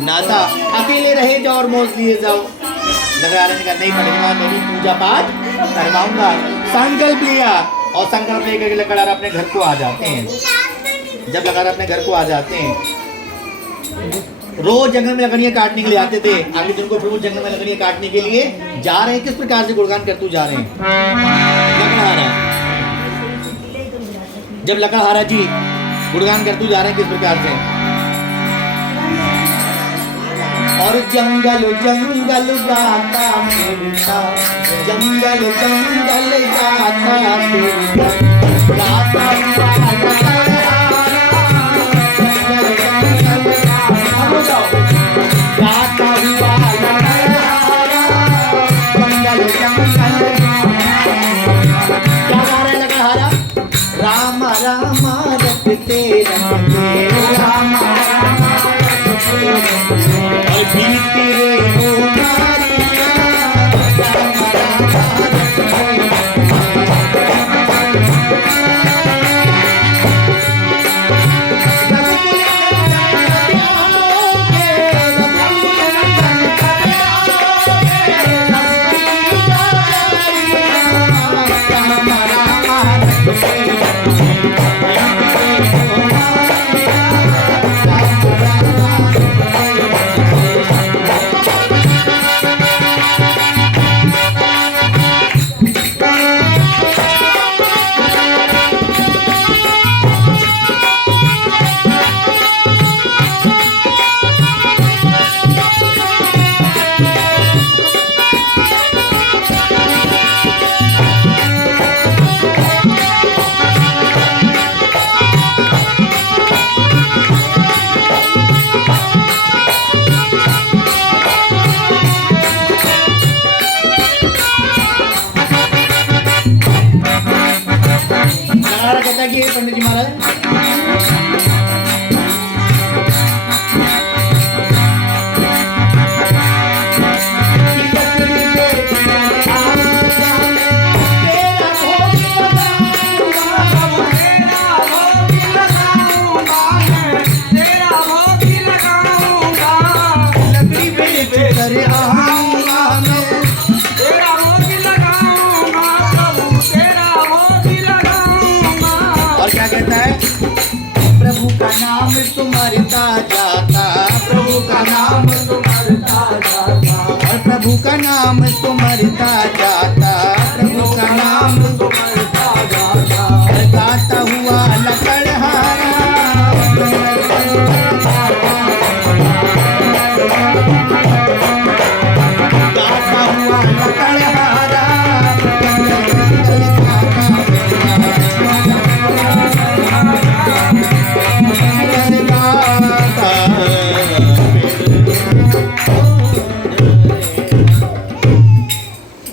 नाता, अकेले रहे जाओ और मौज लिए जाओ। लग रहा ने कहा नहीं पंडित महाराज मैं भी पूजा पाठ करवाऊंगा। संकल्प लिया और संकल्प लेकर लकड़हारा अपने घर को आ जाते हैं। जब लकड़हारा अपने घर को आ जाते हैं, रोज जंगल में लकड़ियां काटने के लिए आते थे। अगले दिन को फिर जंगल में लकड़ियां काटने के लिए जा रहे हैं। किस प्रकार से गुणगान करते जा रहे हैं लकड़हारा। जब लकड़हारा जी गुणगान करते जा रहे हैं किस प्रकार से, और जंगल जंगल गाता फिरता, जंगल जंगल गाता फिरता, गाता हुआ जंगल जंगल। क्या गा रहे लकड़हारा? राम राम रटते रटते, राम राम और बीती रे हो मारिया, राम पंडित जी महाराज प्रभु का नाम सुमरता जाता, प्रभु का नाम सुमरता जाता, और प्रभु का नाम सुमरता जाता, प्रभु का नाम सुमरता जाता, और गाता हुआ लकड़हारा, गाता हुआ लकड़हारा,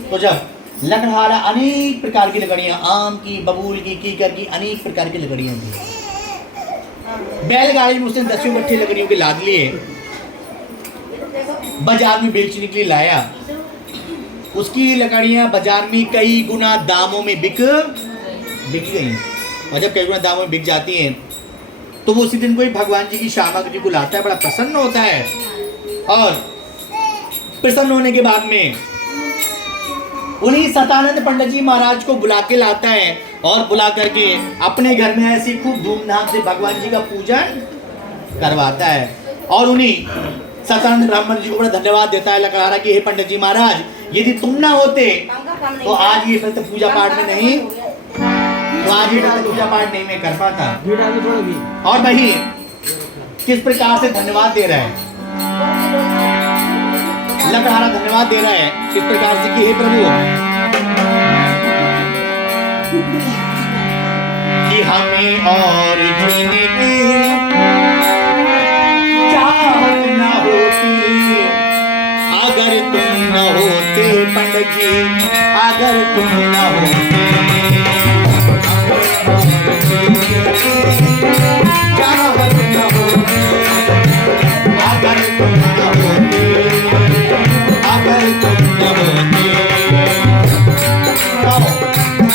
तो जब लकड़हारा अनेक प्रकार की लकड़ियां, आम की, बबूल की, कीकर की, अनेक प्रकार की लकड़ियां थी। बैलगाड़ी में उसने 10 मट्ठी लकड़ियों के लाद लिए, बाजार में बेचने के लिए लाया। उसकी लकड़ियां बाजार में कई गुना दामों में बिक गई। और जब कई गुना दामों में बिक जाती हैं तो वो उसी दिन कोई भगवान जी की सामग्री को लाता है, बड़ा प्रसन्न होता है। और प्रसन्न होने के बाद में उन्हीं सतानंद पंडित जी महाराज को बुला के लाता है और बुला करके अपने घर में ऐसी खूब धूमधाम से भगवान जी का पूजन करवाता है। और उन्हीं सतानंद ब्राह्मण जी को बड़ा धन्यवाद देता है लकड़हारा कि हे पंडित जी महाराज, यदि तुम ना होते तो आज ये फिर पूजा पाठ में नहीं, तो आज ये पूजा पाठ नहीं मैं कर पाता। और वही किस प्रकार से धन्यवाद दे रहा है लकड़हारा, धन्यवाद दे रहा है किस प्रकार से कि हे प्रभु, कि हमें और जीने की चाहत न होती अगर तुम न होते पंडित जी, अगर तुम न होते, चाहत न होती अगर तुम न होते, अगर तुम न होते,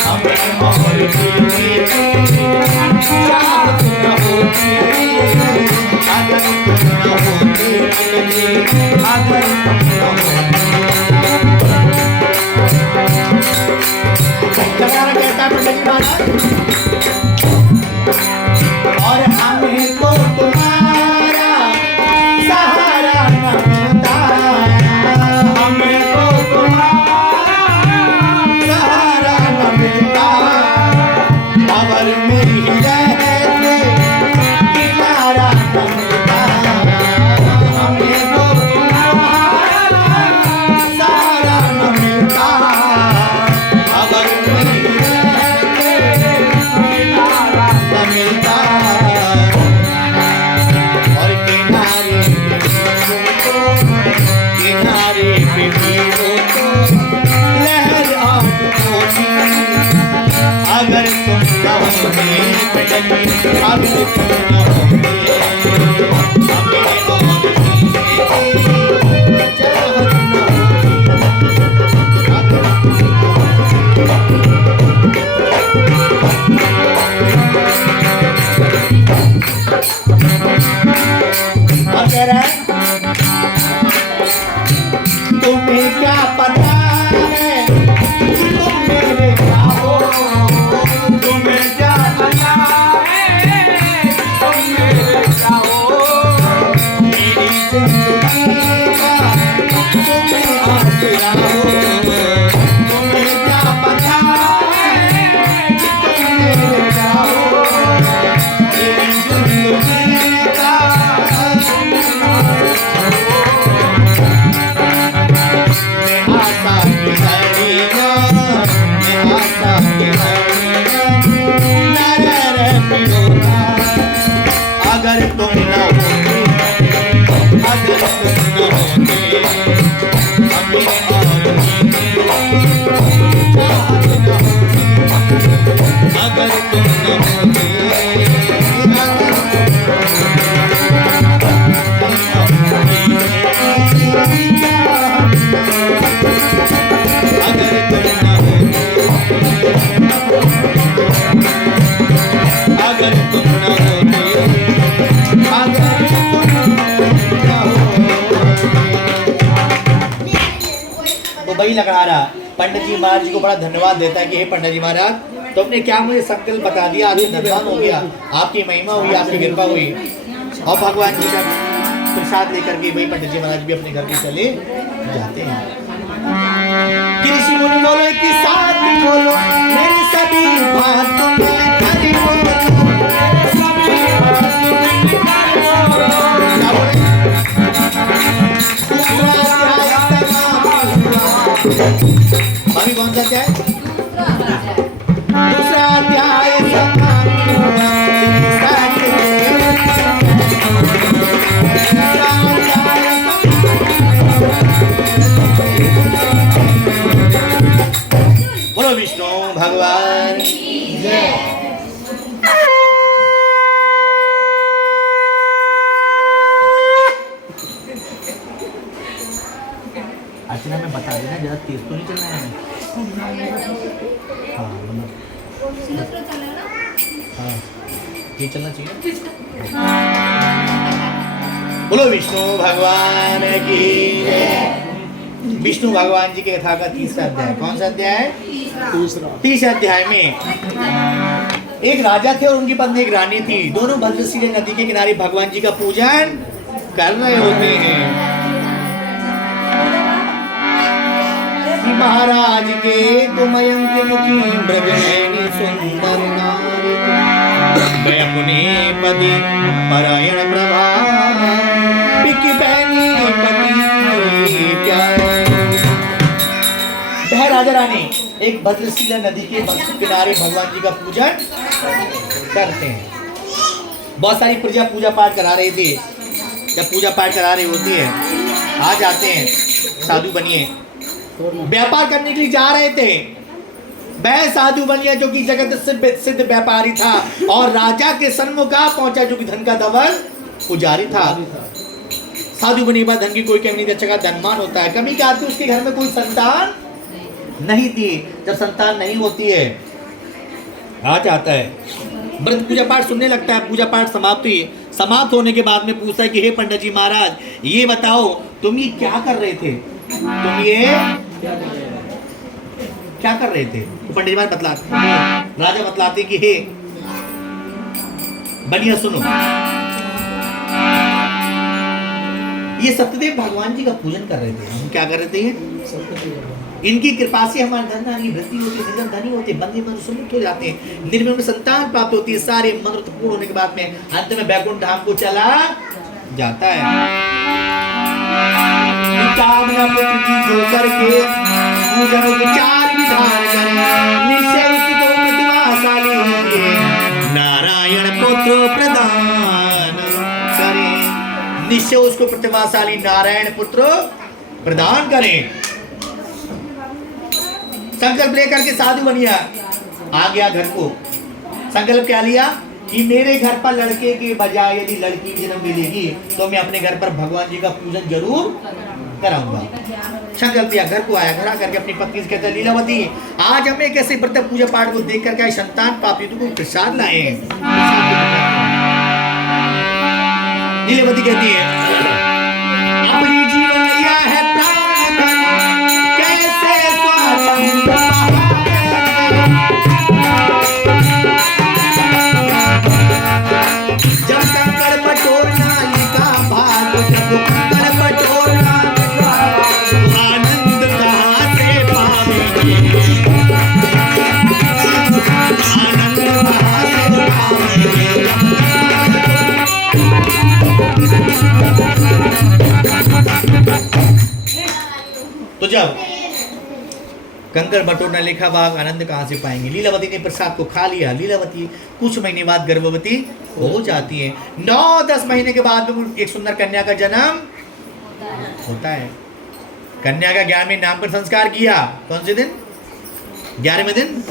हमें और जीने की चाहत न होती अगर तुम न होते, अगर तुम न होते। और हमको तुम्हारा सहारा न मिलता, हमको तुम्हारा सहारा न मिलता, भंवर में ही रहते किनारा न मिलता, हमको तुम्हारा सहारा न मिलता, भंवर में ही रहते किनारा न मिलता, और किनारे पे भी हो तो लहर आपको, अगर तुम न होते अगर तुम न होते हमें और चाहत न होती, अगर तुम्हें क्या पता है तुम मेरे क्या हो, तुम्हें क्या पता है तुम मेरे क्या हो, मेरी जिंदगी का तुम आसरा हो, तुम्हें क्या पता है तुम मेरे क्या हो, मेरी जिंदगी का तुम आसरा अगर तुम न होते, अगर तुम न होते हमें और चाहत न होती, अगर तुम न होते अगर तुम न होते, अगर तुम न होते, तो वही लगा रहा पंडित जी महाराज जी को बड़ा धन्यवाद देता है कि हे पंडित जी महाराज तुमने क्या मुझे संकल्प बता दिया, आपकी धन्यवाद हो गया, आपकी महिमा हुई, आपकी कृपा हुई, और भगवान जी का प्रसाद लेकर के वही पंडित जी महाराज भी अपने घर के चले जाते हैं। ऋषि मुनि बोलो एक साथ बोलो मेरी सभी बातों में हरि बोलो, अभी कौन सा क्या है? दूसरा अध्याय बोलो विष्णु भगवान अर्चना में बता देना ज़्यादा तेज तो नहीं चलना है हाँ ये चलना चाहिए। बोलो विष्णु भगवान की। विष्णु भगवान जी के कथा का तीसरा अध्याय, कौन सा अध्याय है? तीसरा अध्याय में एक राजा थे और उनकी पत्नी एक रानी थी, दोनों भद्रशिले नदी के किनारे भगवान जी का पूजन कर रहे होते हैं। महाराज के तुमयंक मुखी ब्रजनयनी सुंदर नारी अपने पति परायण प्रभा पिक बहनी पति प्यार। राजा रानी एक भद्रशिला नदी के किनारे भगवान जी का पूजन करते हैं। बहुत सारी प्रजा पूजा पाठ करा रही थी। जब पूजा पाठ करा रही होती है आ जाते हैं साधु बनिए, व्यापार करने के लिए जा रहे थे। वह साधु बनिया जो कि जगत सिद्ध व्यापारी था और राजा के सन्मुख आ पहुंचा जो कि धन का धवल पुजारी था। साधु बनी बात धन की कोई कमी नहीं, अच्छा का धनवान होता है। कमी क्या आती है, उसके घर में कोई संतान नहीं थी। जब संतान नहीं होती है आ जाता है, व्रत पूजा पाठ सुनने लगता है। पूजा पाठ समाप्त होने के बाद में पूछता है कि हे पंडित जी महाराज ये बताओ तुम ये क्या कर रहे थे, तुम ये क्या कर रहे थे? तो पंडित जी महाराज बतलाते, राजा बतलाते कि हे बढ़िया सुनो, ये सत्यदेव भगवान जी का पूजन कर रहे थे। हम क्या कर रहे थे? इनकी कृपा से हमारे धन धान्य वृद्धि होती है, निधन धनी होते, बंदे मन सुमुक्त हो जाते हैं, निर्मल में संतान प्राप्त होती है, सारे मनोरथ पूर्ण होने के बाद में अंत में वैकुंठ धाम को चला जाता है। कामना पुत्र की जो करके पूजन उपचार विधान करे, निश्चय उसको प्रतिभाशाली होंगे, नारायण पुत्र प्रदान करे। निश्चय उसको प्रतिभाशाली नारायण पुत्र प्रदान करें। संकल्प लेकर के साधु बनिया आ गया घर को। संकल्प क्या लिया कि मेरे घर पर लड़के के बजाय यदि लड़की जन्म मिलेगी तो मैं अपने घर पर भगवान जी का पूजन जरूर कराऊंगा। संकल्प लिया, घर को आया, घर आकर के अपनी पत्नी से कहता है, लीलावती आज हमें कैसे व्रत पूजा पाठ को देख करके संतान प्राप्ति को प्रसाद लाए। लीलावती कहती है, अपनी जीवन लिया है प्राण कैसे जब कंकड़ बटोरना लिखा भाग, जब कंकड़ बटोरना आनंद कहाँ से पावेंगे, आनंद कहाँ से पावेंगे। तो जब कंकर बटोरना लेखा बाग आनंद कहाँ से पाएंगे। लीलावती ने प्रसाद को खा लिया। लीलावती कुछ महीने बाद गर्भवती हो जाती है। 9-10 महीने के बाद में एक सुंदर कन्या का जन्म होता है। कन्या का 11वें नाम पर संस्कार किया। कौन से दिन? 11वें दिन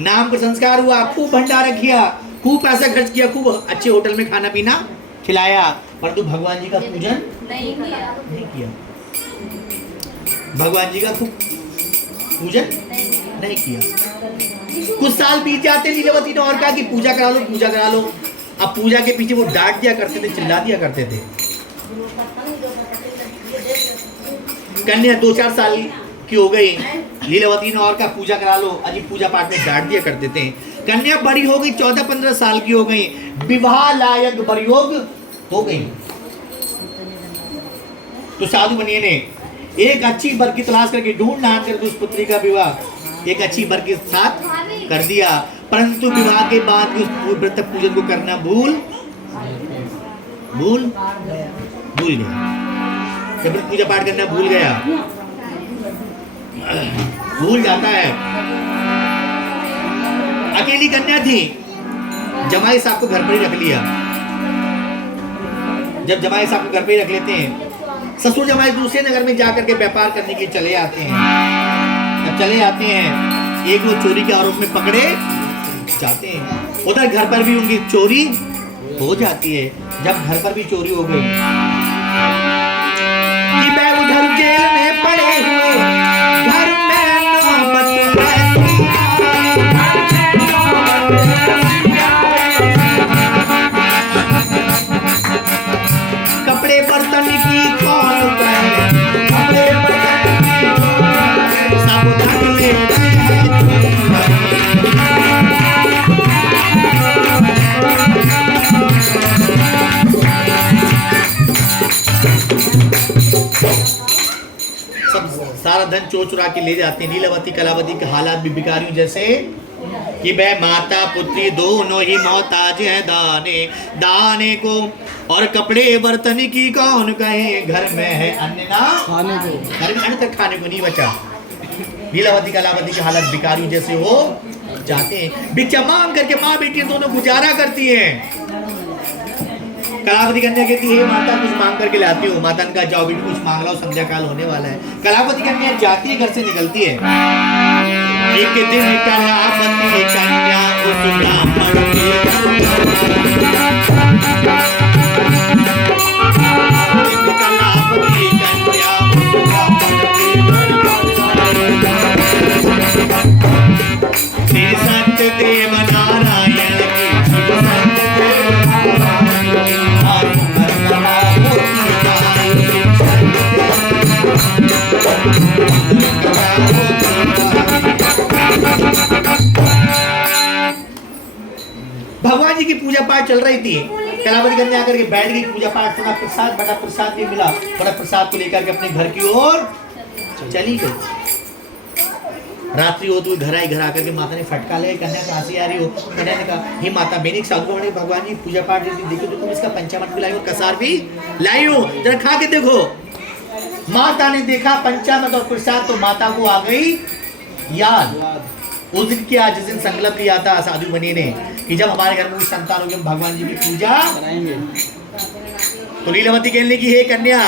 नाम पर संस्कार हुआ। खूब भंडारा किया, खूब पैसा खर्च किया, खूब अच्छे होटल में खाना पीना खिलाया, परंतु भगवान जी का पूजन नहीं किया। भगवान जी का पूजन नहीं किया। कुछ साल बीत जाते, लीलावती ने और कहा कि पूजा करा लो, पूजा करा लो। अब पूजा के पीछे वो डांट दिया करते थे, चिल्ला दिया करते थे। कन्या 2-4 साल की हो गई, लीलावती ने और कहा पूजा करा लो, अजी पूजा पाठ में डांट दिया करते थे। कन्या बड़ी हो गई, 14-15 साल की हो गई, विवाह लायक बरयोग हो गई। तो साधु बनिए ने एक अच्छी वर की तलाश करके ढूंढ ढांढ कर उस पुत्री का विवाह एक अच्छी वर के साथ कर दिया, परंतु विवाह के बाद भी उस व्रत पूजन को करना भूल गया। जब पूजा पाठ करना भूल जाता है। अकेली कन्या थी, जमाई साहब को घर पर ही रख लिया। जब जमाई साहब को घर पर ही रख लेते हैं, ससुर जमाई दूसरे नगर में जाकर के व्यापार करने के लिए चले आते हैं। जब चले आते हैं, एक वो चोरी के आरोप में पकड़े जाते हैं। उधर घर पर भी उनकी चोरी हो जाती है। जब घर पर भी चोरी हो गई कि मैं उधर जेल में पड़े हुए, घर में नौबत कपड़े बर्तन की कौन कहे, कपड़े बर्तन की सब धन ले गए हैं। सब सारा धन चोर चुरा के ले जाते हैं। लीलावती कलावती के हालात भी भिखारियों जैसे कि वह माता पुत्री दोनों ही मोहताज हैं दाने को, और कपड़े बर्तन की कौन कहे, घर में है अन्न ना खाने को, घर में अन्न तक खाने को नहीं बचा। लीलावती कलावती के हालत भिखारियों जैसे हो जाते हैं। भिक्षा मांग करके माँ बेटी दोनों गुजारा करती हैं। कलावती कन्या कहती है माता कुछ मांग करके लाती हूँ। माता ने कहा जाओ बेटी कुछ मांग लो, संध्या काल होने वाला है। कलावती कन्या जाती है, घर से निकलती है। एक दिन कलावती कन्या उस ब्राह्मण के कलावती कन्या उस ब्राह्मण के सत्यदेव नारायण की सत्यदेव भगवान जी की पूजा पाठ चल रही थी, कलावती कन्या आकर के बैठ गई, पूजा पाठ सुना, प्रसाद बड़ा प्रसाद भी मिला, बड़ा प्रसाद को लेकर के अपने घर की ओर चली गई। रात्रि हो तो घर आई, घर आकर के माता ने फटका ले, कन्या कहाँ से आ रही हो? कन्या ने कहा हे माता, मैंने एक साधु ने भगवान जी पूजा पाठ देखो तो तुम इसका पंचामृत भी लाई हो, कसार भी लाई हो, जरा खा के देखो। माता ने देखा पंचामृत और प्रसाद तो माता को आ गई याद। उस दिन क्या, जिस दिन संकल्प लिया था साधु बनी ने कि जब हमारे घर में कोई संतान होगी हम भगवान जी की पूजा कराएंगे, तो लीलावती कहने लगी हे कन्या,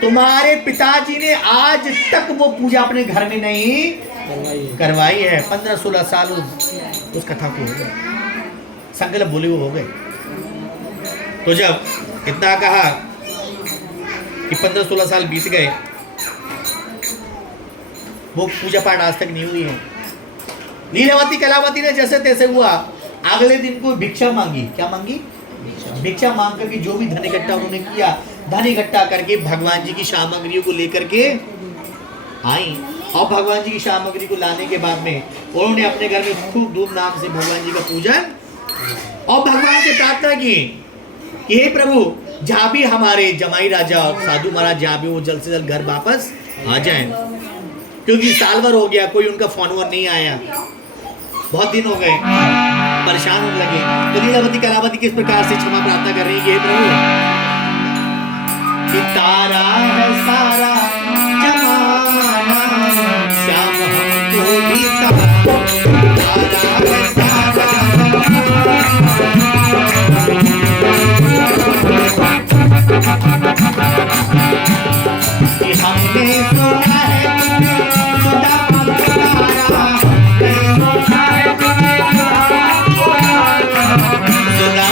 तुम्हारे पिताजी ने आज तक वो पूजा अपने घर में नहीं करवाई है। 15-16 साल उस कथा को हो गए, संकल्प बोले वो हो गए। तो जब इतना कहा कि 15-16 साल बीत गए, वो पूजा पाठ आज तक नहीं हुई है। लीलावती कलावती ने जैसे तैसे हुआ, अगले दिन को भिक्षा मांगी। क्या मांगी? भिक्षा मांग करके जो भी धन इकट्ठा उन्होंने किया, धन इकट्ठा करके भगवान जी की सामग्रियों को लेकर के आई। और भगवान जी की सामग्री को लाने के बाद में उन्होंने अपने घर में खूब धूमधाम से भगवान जी का पूजन और भगवान से प्रार्थना की कि हे प्रभु, जहाँ भी हमारे जमाई राजा और साधु महाराज जहाँ भी वो जल्द से जल्द घर वापस आ जाएं, क्योंकि साल भर हो गया कोई उनका फोन वोन नहीं आया, बहुत दिन हो गए, परेशान होने लगे। तो लीलावती कलावती किस प्रकार से क्षमा प्रार्थना कर रही है प्रभु कि तारा है सारा जमाना, श्याम हमको भी तारा है सारा कि हमने सुना है सुना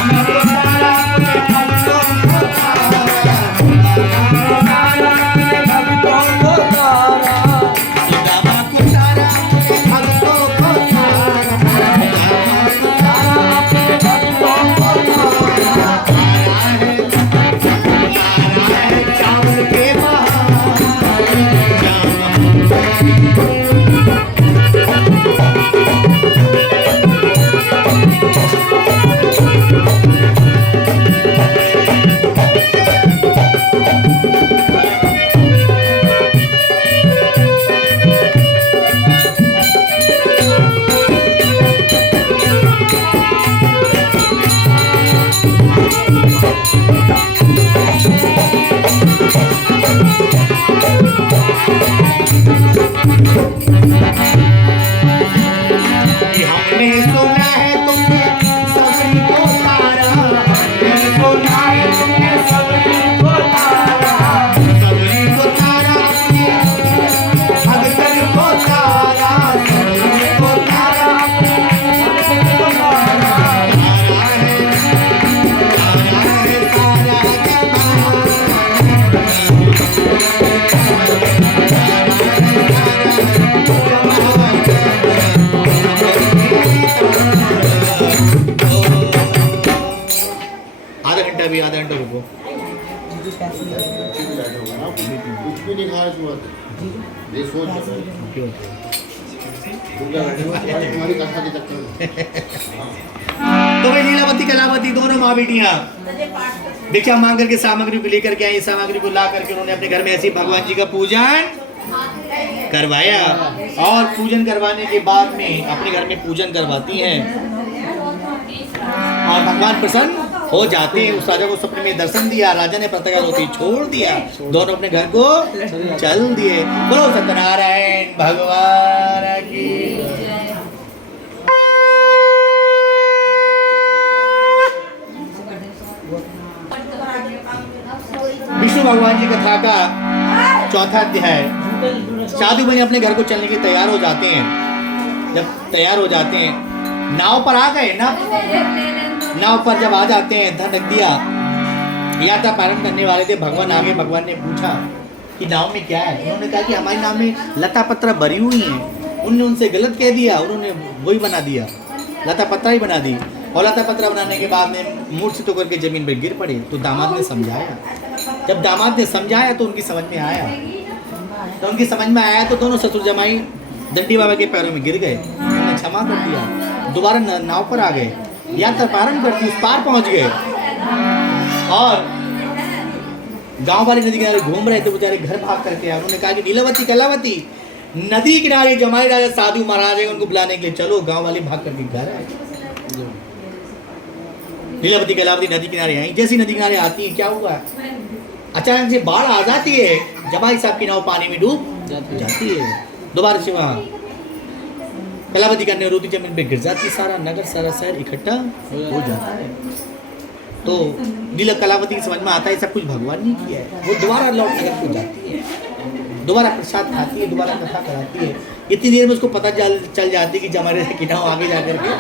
आधा घंटा रुको। कुछ भी नहीं खाया तुम्हारी कथा के चक्कर तो वे लीलावती कलावती दोनों माँ बेटियां भिक्षा मांग करके सामग्री को लेकर के आई। सामग्री को ला करके उन्होंने अपने घर में ऐसे भगवान जी का पूजन करवाया और पूजन करवाने के बाद में अपने घर में पूजन करवाती हैं और भगवान प्रसन्न हो जाते हैं। उस राजा को सपने में दर्शन दिया, राजा ने प्रतिज्ञा होती छोड़ दिया, दोनों अपने घर को चल दिए। बोलो सत्यनारायण भगवान की। विष्णु भगवान जी कथा का चौथा अध्याय। साधु भाई अपने घर को चलने के तैयार हो जाते हैं। जब तैयार हो जाते हैं, नाव पर आ गए ना, नाव पर जब आ जाते हैं, धन रख दिया, यात्रा पालन करने वाले थे। भगवान आगे, भगवान ने पूछा कि नाव में क्या है। उन्होंने कहा कि हमारी नाव में लता पत्रा भरी हुई है। उन्होंने उनसे गलत कह दिया, उन्होंने वही बना दिया, लता पत्रा ही बना दी। और लता पत्रा बनाने के बाद में मूर्छित होकर के जमीन पर गिर पड़े। तो दामाद ने समझाया। जब दामाद ने समझाया तो उनकी समझ में आया। तो उनकी समझ में आया तो दोनों ससुर जमाई दंडी बाबा के पैरों में गिर गए। उन्होंने क्षमा कर दिया, दोबारा नाव पर आ गए। यात्रा प्रारंभ करती, उस पार पहुंच गए और गांव वाले नदी किनारे घूम रहे थे, बेचारे घर भाग करके आए। उन्होंने कहा कि नीलावती कलावती, नदी किनारे जमाई राजा साधु महाराज है, उनको बुलाने के लिए चलो। गांव वाले भाग करके घर आए। नीलावती कलावती नदी किनारे आई। जैसी नदी किनारे आती है, क्या हुआ, अचानक से बाढ़ आ जाती है। जमाई साहब की नाव पानी में डूब जाती है। दोबारा से वहां कलावती का निरोधी जमीन पे गिर जाती, सारा नगर सारा शहर इकट्ठा हो जाता है। तो नीला कलावती की समझ में आता है सब कुछ भगवान ने किया है। वो दोबारा लौट नगर को जाती है, दोबारा प्रसाद खाती है, दोबारा कथा कराती है। इतनी देर में उसको पता चल जाती है कि जमारे से किनाव आगे जाकर के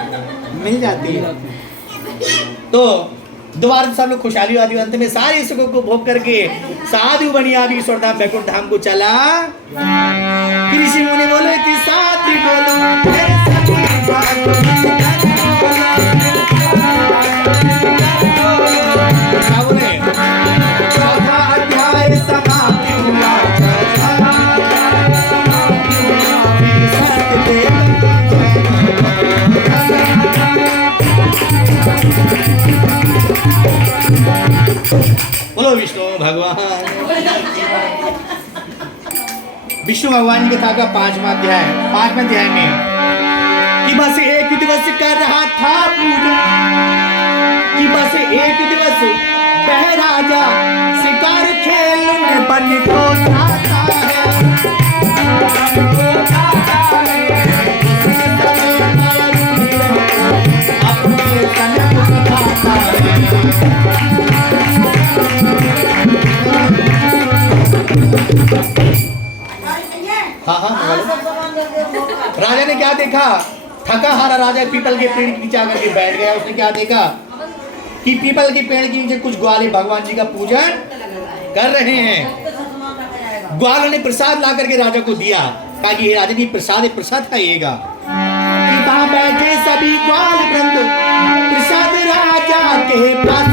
मिल जाती है। तो दोबारा सब लोग खुशहाली वादी, अंत में सारे सुखों को भोग करके साधु बनिया भी ईश्वरधाम बैकुंठ धाम को चला। ऋषि मुनि बोले कि साधु बोलो अध्याय समाप्ति हुआ। बोलो विष्णु भगवान। विष्णु भगवान की कथा का 5वां अध्याय में कि बस एक दिवस कर रहा था पूजा, कि बस एक दिवस वह राजा शिकार खेलने बन को आता है। अपने तन को खाता हाँ, राजा ने क्या देखा, थका हारा राजा पीपल के पेड़ के नीचे आकर के बैठ गया। उसने क्या देखा कि पीपल के पेड़ के नीचे कुछ ग्वाले भगवान जी का पूजन कर रहे हैं। ग्वालों ने प्रसाद ला करके राजा को दिया, कहा कि ये राजा जी प्रसाद खाइएगा। वहां बैठे सभी ग्वाल वृंद प्रसाद राजा के पास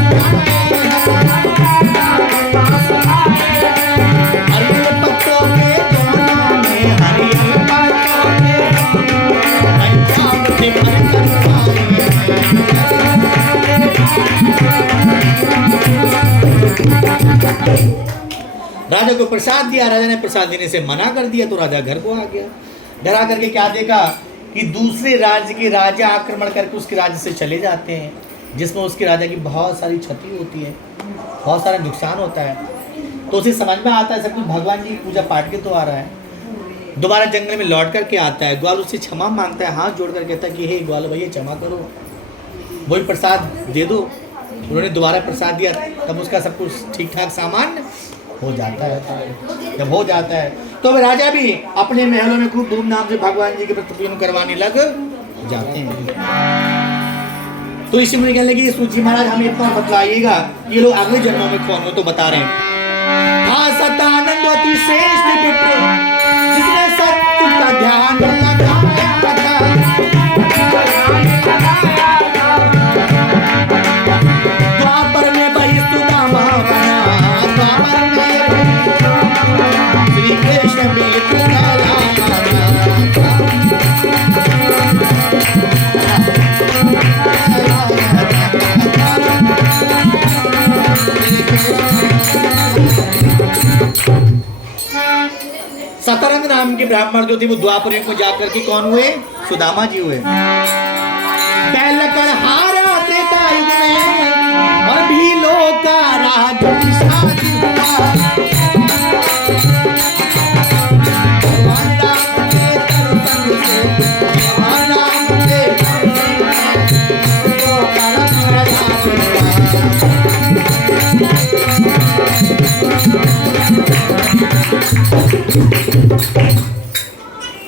राजा को प्रसाद दिया। राजा ने प्रसाद देने से मना कर दिया तो राजा घर को आ गया। घर आकर के क्या देखा कि दूसरे राज्य के राजा आक्रमण करके उसके राज्य से चले जाते हैं, जिसमें उसके राजा की बहुत सारी क्षति होती है, बहुत सारा नुकसान होता है। तो उसे समझ में आता है सब कुछ भगवान जी की पूजा पाठ के तो आ रहा है। दोबारा जंगल में लौट करके आता है। ग्वाल उससे क्षमा मांगता है, हाथ जोड़ कर कहता है कि हे ग्वाल भैया क्षमा करो, वही प्रसाद दे दो। उन्होंने दोबारा प्रसाद दिया, तब उसका सब कुछ ठीक ठाक सामान हो जाता है। जब हो जाता है तो अब राजा भी अपने महलों में खूब धूमधाम से भगवान जी के प्रतिपूजन करवाने लग जाते हैं। तो इसी में कहने लगी सूची महाराज हमें इतना बतलाइएगा ये लोग अगले जन्मों में कौन हो, तो बता रहे हैं। सतानंद अति श्रेष्ठ विप्र जिसने सत्य का ध्यान द्वापर में वही सुदामा श्री कृष्ण मित्र सतरंग नाम के ब्राह्मण जो थे वो द्वापर युग में जाकर के कौन हुए, सुदामा जी हुए। हारा त्रेता युग में और भी लोग का राज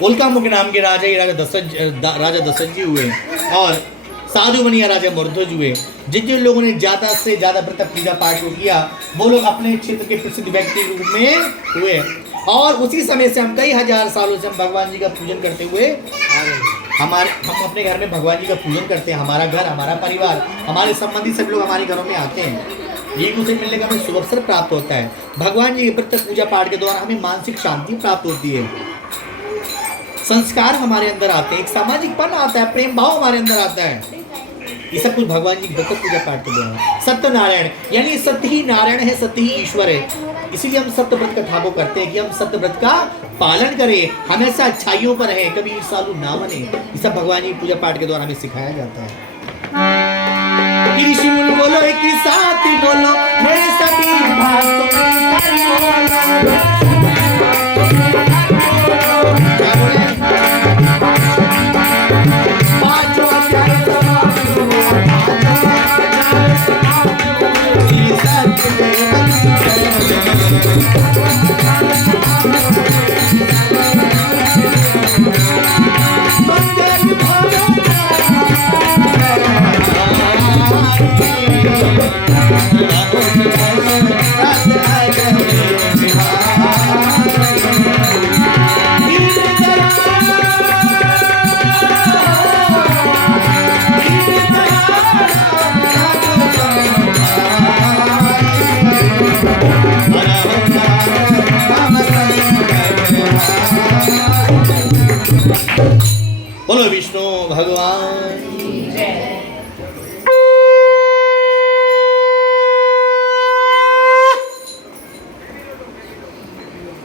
उल्कामुख नाम के राजा ये राजा दशरथ जी हुए और साधु बनिया राजा मरुध्वज हुए। जिन जिन लोगों ने ज़्यादा से ज़्यादा व्रत पूजा पाठ को किया वो लोग अपने क्षेत्र के प्रसिद्ध व्यक्ति के रूप में हुए। और उसी समय से हम कई हजार सालों से हम भगवान जी का पूजन करते हुए हम अपने घर में भगवान जी का पूजन करते हैं। हमारा घर, हमारा परिवार, हमारे संबंधी सब लोग हमारे घरों में आते हैं। एक दूसरे मिलने का हमें शुभ अवसर प्राप्त होता है। भगवान जी के व्रत पूजा पाठ के द्वारा हमें मानसिक शांति प्राप्त होती है, संस्कार हमारे अंदर आते हैं, एक सामाजिकपन आता है, प्रेम भाव हमारे अंदर आता है। ये सब कुछ भगवान जी भक्त पूजा पाठ के द्वारा। सत्यनारायण यानी सत्य ही नारायण है, सत्य ही ईश्वर है। इसीलिए हम सत्य व्रत का ठाको करते हैं कि हम सत्य व्रत का पालन करें, हमेशा अच्छाइयों पर रहें, कभी ईर्ष्यालु ना बने। ये सब भगवान जी पूजा पाठ के द्वारा हमें सिखाया जाता है। कि ऋषि मुनि बोलो एक ही साथ ही बोलो मेरे सभी बातों क्या बोले? पांचों अध्याय बोलो विष्णु भगवान।